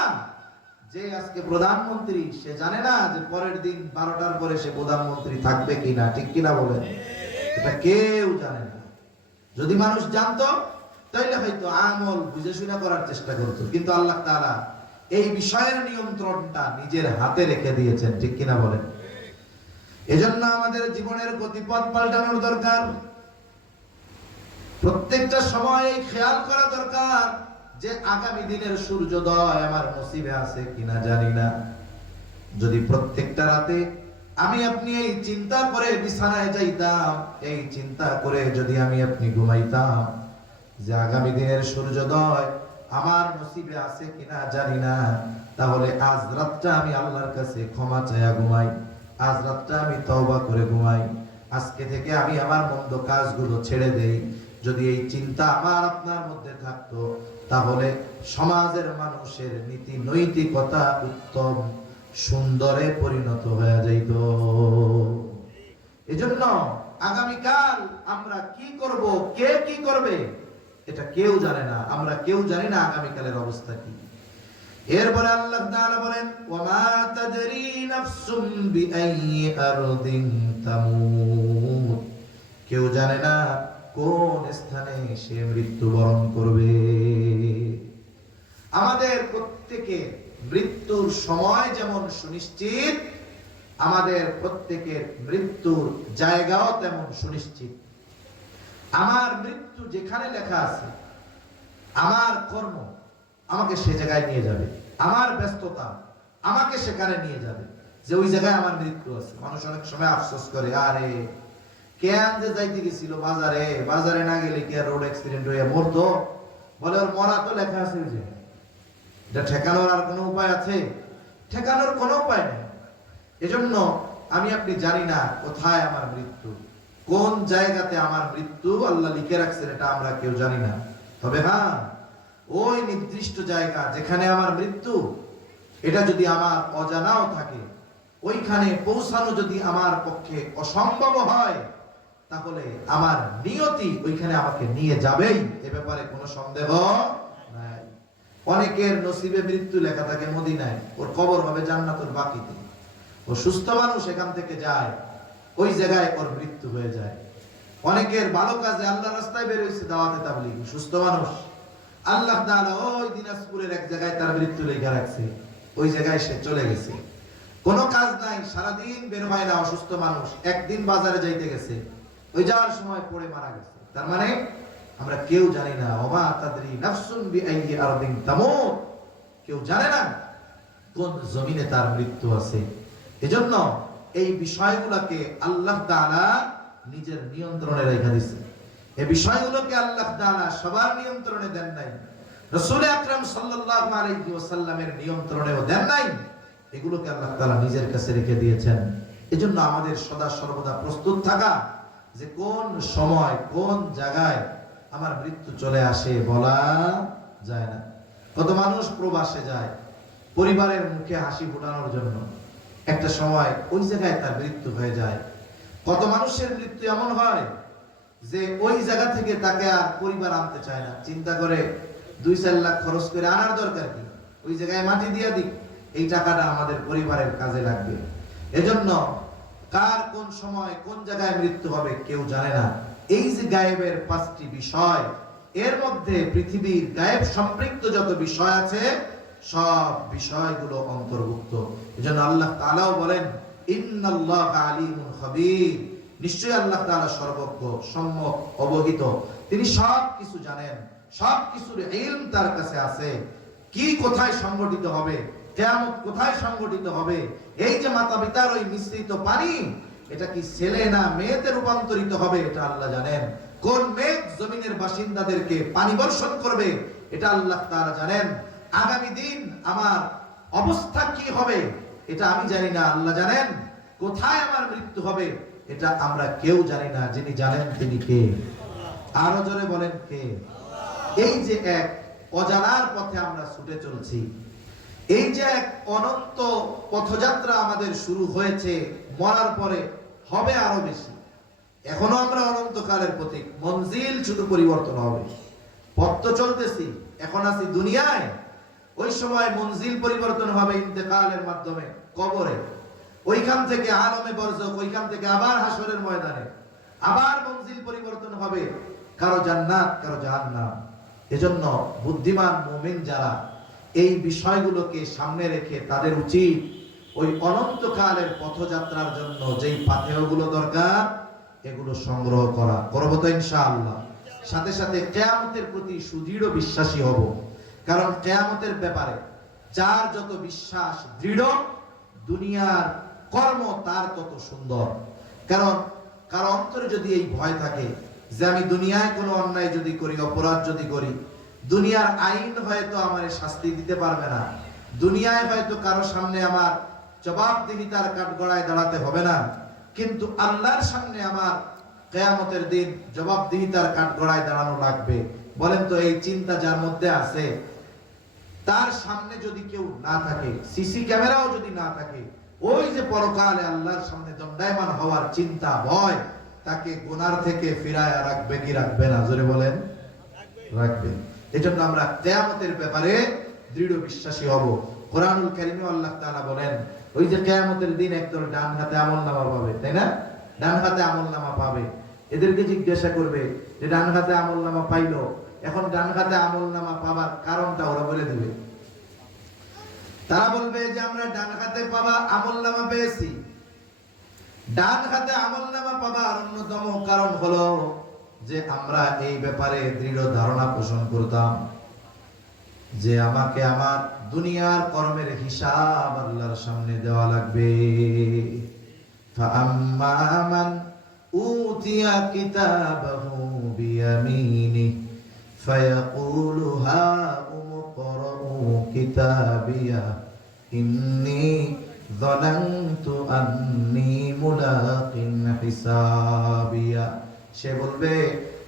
যে আজকে প্রধানমন্ত্রী সে জানে না যে পরের দিন 12টার পরে সে প্রধানমন্ত্রী থাকবে কিনা, ঠিক কিনা বলেন? এটা কেউ জানে না। যদি মানুষ জানতো তাইলে হয়তো আমল বুঝে শুনে করার চেষ্টা করতো, কিন্তু আল্লাহ তাআলা এই বিষয়ের নিয়ন্ত্রণটা নিজের হাতে রেখে দিয়েছেন, ঠিক কিনা বলেন? এজন্য আমাদের জীবনের গতিপথ পাল্টানোর দরকার। প্রত্যেকটা সময় খেয়াল করা দরকার যে আগামী দিনের সূর্যোদয় আমার নসিবে আছে কিনা জানি না। যদি প্রত্যেকটা রাতে আমি আপনি এই চিন্তা করে বিছানায় যাইতাম, এই চিন্তা করে যদি আমি আপনি ঘুমাইতাম যে আগামী দিনের সূর্যোদয় আমার নসিবে আছে কিনা জানি না, তাহলে আজ রাতটা আমি আল্লাহর কাছে ক্ষমা চাইয়া ঘুমাই, আজ রাতটা আমি তওবা করে ঘুমাই, আজকে থেকে আমি আমার মন্দ কাজগুলো ছেড়ে দেই। যদি এই চিন্তা আমার আপনার মধ্যে থাকতো তাহলে সমাজের মানুষের নীতি নৈতিকতা উত্তম সুন্দরে পরিণত হয়ে যাইত। এজন্য আগামীকাল আমরা কি করব, কে কি করবে এটা কেউ জানে না। আমরা কেউ জানি না আগামীকালের অবস্থা কি। এরপরে আল্লাহ তাআলা বলেন ওয়ামা তাদরি নাফসুম বিআইয়ি আরদিন তামুত। কেউ জানে না কোন স্থানে সে মৃত্যুবরণ করবে। আমাদের প্রত্যেকের মৃত্যুর সময় যেমন সুনিশ্চিত, আমাদের প্রত্যেকের মৃত্যুর জায়গাও তেমন সুনিশ্চিত। আমার মৃত্যু যেখানে লেখা আছে, আমার কর্ম আমাকে সে জায়গায় নিয়ে যাবে, আমার ব্যস্ততা আমাকে সেখানে নিয়ে যাবে, যে ওই জায়গায় আমার মৃত্যু আছে। মানুষ অনেক সময় আফসোস করে, আরে কেন যে যাইতে গেছিল বাজারে, বাজারে না গেলে কি আর রোড অ্যাক্সিডেন্ট হয়ে মরতো? বলে ওর মরা তো লেখা আছে, যে এটা ঠেকানোর আর কোনো উপায় আছে? ঠেকানোর কোনো উপায় নেই। এজন্য আমি আপনি জানি না কোথায় আমার মৃত্যু, কোন জায়গাতে আমার মৃত্যু আল্লাহ লিখে রাখছেন, এটা আমরা কেউ জানি না। তবে হ্যাঁ, ওই নির্দিষ্ট জায়গা যেখানে আমার মৃত্যু, এটা যদি আমার অজানাও থাকে, ওইখানে পৌঁছানো যদি আমার পক্ষে অসম্ভব হয়, তাহলে আমার নিয়তি ওইখানে আমাকে নিয়ে যাবেই, এ ব্যাপারে কোনো সন্দেহ নাই। অনেকের নসিবে মৃত্যু লেখা থাকে মদিনায়, ওর কবর হবে জান্নাতুল বাকিতে। ও সুস্থ মানুষ এখান থেকে যায়, ওই জায়গায় ওর মৃত্যু হয়ে যায়। অনেকের ভালো কাজে আল্লাহর রাস্তায় বের হইছে, দাওয়াতে তাবলীগ, সুস্থ মানুষ, আল্লাহ তাআলা ওই দিনাজপুরের এক জায়গায় তার মৃত্যু লেখা রাখছে, ওই জায়গায় সে চলে গেছে। কোনো কাজ নাই, সারাদিন বের হয় না, অসুস্থ মানুষ, একদিন বাজারে যাইতে গেছে, ওই যাওয়ার সময় পড়ে মারা গেছে। তার মানে আমরা কেউ জানি না ওমা তাদরি নাফসুন বিআইয়ি আরদিন তামুত। কেউ জানে না কোন জমিনে তার মৃত্যু আছে। এজন্য এই বিষয়গুলোকে আল্লাহ তাআলা নিজের নিয়ন্ত্রণে রেখে দিয়েছেন। এই বিষয়গুলোকে আল্লাহ তাআলা সবার নিয়ন্ত্রণে দেন নাই, রাসূল আকরাম সাল্লাল্লাহু আলাইহি ওয়াসাল্লামের নিয়ন্ত্রণেও দেন নাই। এগুলোকে আল্লাহ তাআলা নিজের কাছে রেখে দিয়েছেন। এজন্য আমাদের সদা সর্বদা প্রস্তুত থাকা, যে কোন সময় কোন জায়গায় আমার মৃত্যু চলে আসে বলা যায় না। কত মানুষ প্রবাসে যায় পরিবারের মুখে হাসি ফোটানোর জন্য, একটা সময় ওই জায়গায় তার মৃত্যু হয়ে যায়। কত মানুষের মৃত্যু এমন হয় যে ওই জায়গা থেকে তাকে আর পরিবার আনতে চায় না, চিন্তা করে 2-4 লাখ খরচ করে আনার দরকার কি, ওই জায়গায় মাটি দিয়া দিক, এই টাকাটা আমাদের পরিবারের কাজে লাগবে। এজন্য কার কোন সময় কোন জায়গায় মৃত্যু হবে কেউ জানে না। এই যে গায়েবের 5টি বিষয়, এর মধ্যে পৃথিবীর গায়েব সম্পৃক্ত যত বিষয় আছে সব বিষয়গুলো অন্তর্ভুক্ত। এজন্য আল্লাহ তাআলাও বলেন ইন্নাল্লাহা আলিমুন খাবীর, নিশ্চয়ই আল্লাহ তাআলা সর্বজ্ঞ, সম্যক অবহিত, তিনি সব কিছু জানেন, সব কিছুর ইলম তার কাছে আছে। কি কোথায় সংগঠিত হবে, কিয়ামত কোথায় সংগঠিত হবে, এই যে মাতা পিতার ওই মিশ্রিত পানি, এটা কি ছেলে না মেয়েতে রূপান্তরিত হবে এটা আল্লাহ জানেন। কোন মেঘ জমিনের বাসিন্দাদেরকে পানি বর্ষণ করবে এটা আল্লাহ তাআলা জানেন। আগামী দিন আমার অবস্থা কি হবে এটা আমি জানি না, আল্লাহ জানেন। কোথায় আমার মৃত্যু হবে এটা আমরা কেউ জানি না, যিনি জানেন তিনি কে? আরো জোরে বলেন কে? এই যে এক অজানার পথে আমরা ছুটে চলছি, এই যে এক অনন্ত পথযাত্রা আমাদের শুরু হয়েছে, মরার পরে হবে আরো বেশি। এখনো আমরা অনন্তকালের প্রতীক, মঞ্জিল শুধু পরিবর্তন হবে। পথ তো চলতেছি, এখন আছি দুনিয়ায়, ওই সময় মঞ্জিল পরিবর্তন হবে ইন্তেকালের মাধ্যমে কবরে, ওইখান থেকে আলমে বরজখ, ওইখান থেকে আবার হাসরের ময়দানে আবার মঞ্জিল পরিবর্তন হবে, কারো জান্নাত কারো জাহান্নাম। এজন্য বুদ্ধিমান মুমিন যারা এই বিষয়গুলোকে সামনে রেখে তাদের উচিত ওই অনন্তকালের পথযাত্রার জন্য যেই পাথেয়গুলো দরকার এগুলো সংগ্রহ করা। করব তো ইনশাআল্লাহ। সাথে সাথে কিয়ামতের প্রতি সুদৃঢ় বিশ্বাসী হব, কারণ কিয়ামতের ব্যাপারে যার যত বিশ্বাস দৃঢ়, দুনিয়ার কর্ম তার তত সুন্দর। কারণ কারো অন্তরে যদি এই ভয় থাকে যে আমি দুনিয়ায় কোনো অন্যায় যদি করি, অপরাধ যদি করি, দুনিয়ার আইন হয়তো আমারে শাস্তি দিতে পারবে না, দুনিয়ায় হয়তো কারো সামনে আমার জবাবদিহিতার কাঠগড়ায় দাঁড়াতে হবে না, কিন্তু আল্লাহর সামনে আমার কিয়ামতের দিন জবাবদিহিতার কাঠগড়ায় দাঁড়ানো লাগবে। বলেন তো এই চিন্তা যার মধ্যে আছে, তার সামনে যদি কেউ না থাকে, সিসি ক্যামেরাও যদি না থাকে, ওই যে পরকালে আল্লাহর সামনে দণ্ডায়মান হওয়ার চিন্তা ভয় তাকে গুনার থেকে ফিরায় রাখবে কি রাখবে না? জোরে বলেন রাখবে। এজন্য আমরা কিয়ামতের ব্যাপারে দৃঢ় বিশ্বাসী হব। কোরআনুল কারীমে আল্লাহ তাআলা বলেন ওই যে কিয়ামতের দিন একদল ডান হাতে আমলনামা পাবে, তাই না? ডান হাতে আমলনামা পাবে, এদেরকে জিজ্ঞাসা করবে যে ডান হাতে আমলনামা পাইলো, এখন ডান হাতে আমলনামা পাবার কারণটা ওরা বলে দিবে। তারা বলবে যে আমরা ডান হাতে পাওয়া আমলনামা পেয়েছি। ডান হাতে আমলনামা পাবার অন্যতম কারণ হলো যে আমরা এই ব্যাপারে দৃঢ় ধারণা পোষণ করতাম যে আমাকে আমার দুনিয়ার কর্মের হিসাব আল্লাহর সামনে দেওয়া লাগবে। ফাআম্মা মান উতিয়া কিতাবাহু বিয়ামিনি ফায়াকুলু হাউম ইকরাউ কিতাবিয়া ইন্নী যানানতু আন্নী মুলাকিন হিসাবিয়া। সে বলবে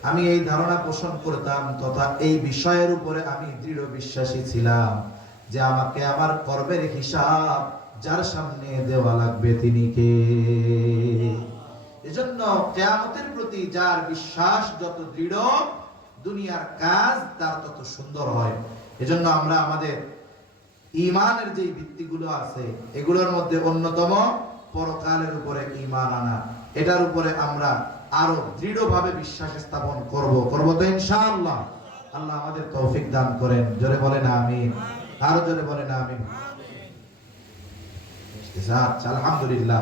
আমি এই ধারণা পোষণ করতাম তথা এই বিষয়ের উপরে আমি দৃঢ় বিশ্বাসী ছিলাম যে আমাকে আমার কর্মের হিসাব যার সামনে দেওয়া লাগবে তিনি কে? এজন্য কিয়ামতের প্রতি যার বিশ্বাস যত দৃঢ়, দুনিয়ার কাজ তার তত সুন্দর হয়। এজন্য আমরা আমাদের ঈমানের যে ভিত্তিগুলো আছে এগুলোর মধ্যে অন্যতম পরকালের উপরে ঈমান আনা। এটার উপরে আমরা আরো দৃঢ়ভাবে বিশ্বাস স্থাপন করব তো ইনশাআল্লাহ। আল্লাহ আমাদের তৌফিক দান করেন। জোরে বলেন আমিন, আরো জোরে বলেন আমিন। আলহামদুলিল্লাহ,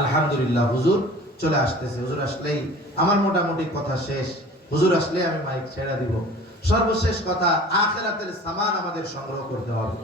আলহামদুলিল্লাহ। হুজুর চলে আসতেছে, হুজুর আসলেই আমার মোটামুটি কথা শেষ। হুজুর আসলে আমি মাইক ছেড়ে দিব। সর্বশেষ কথা, আখিরাতের সামান আমাদের সংগ্রহ করতে হবে।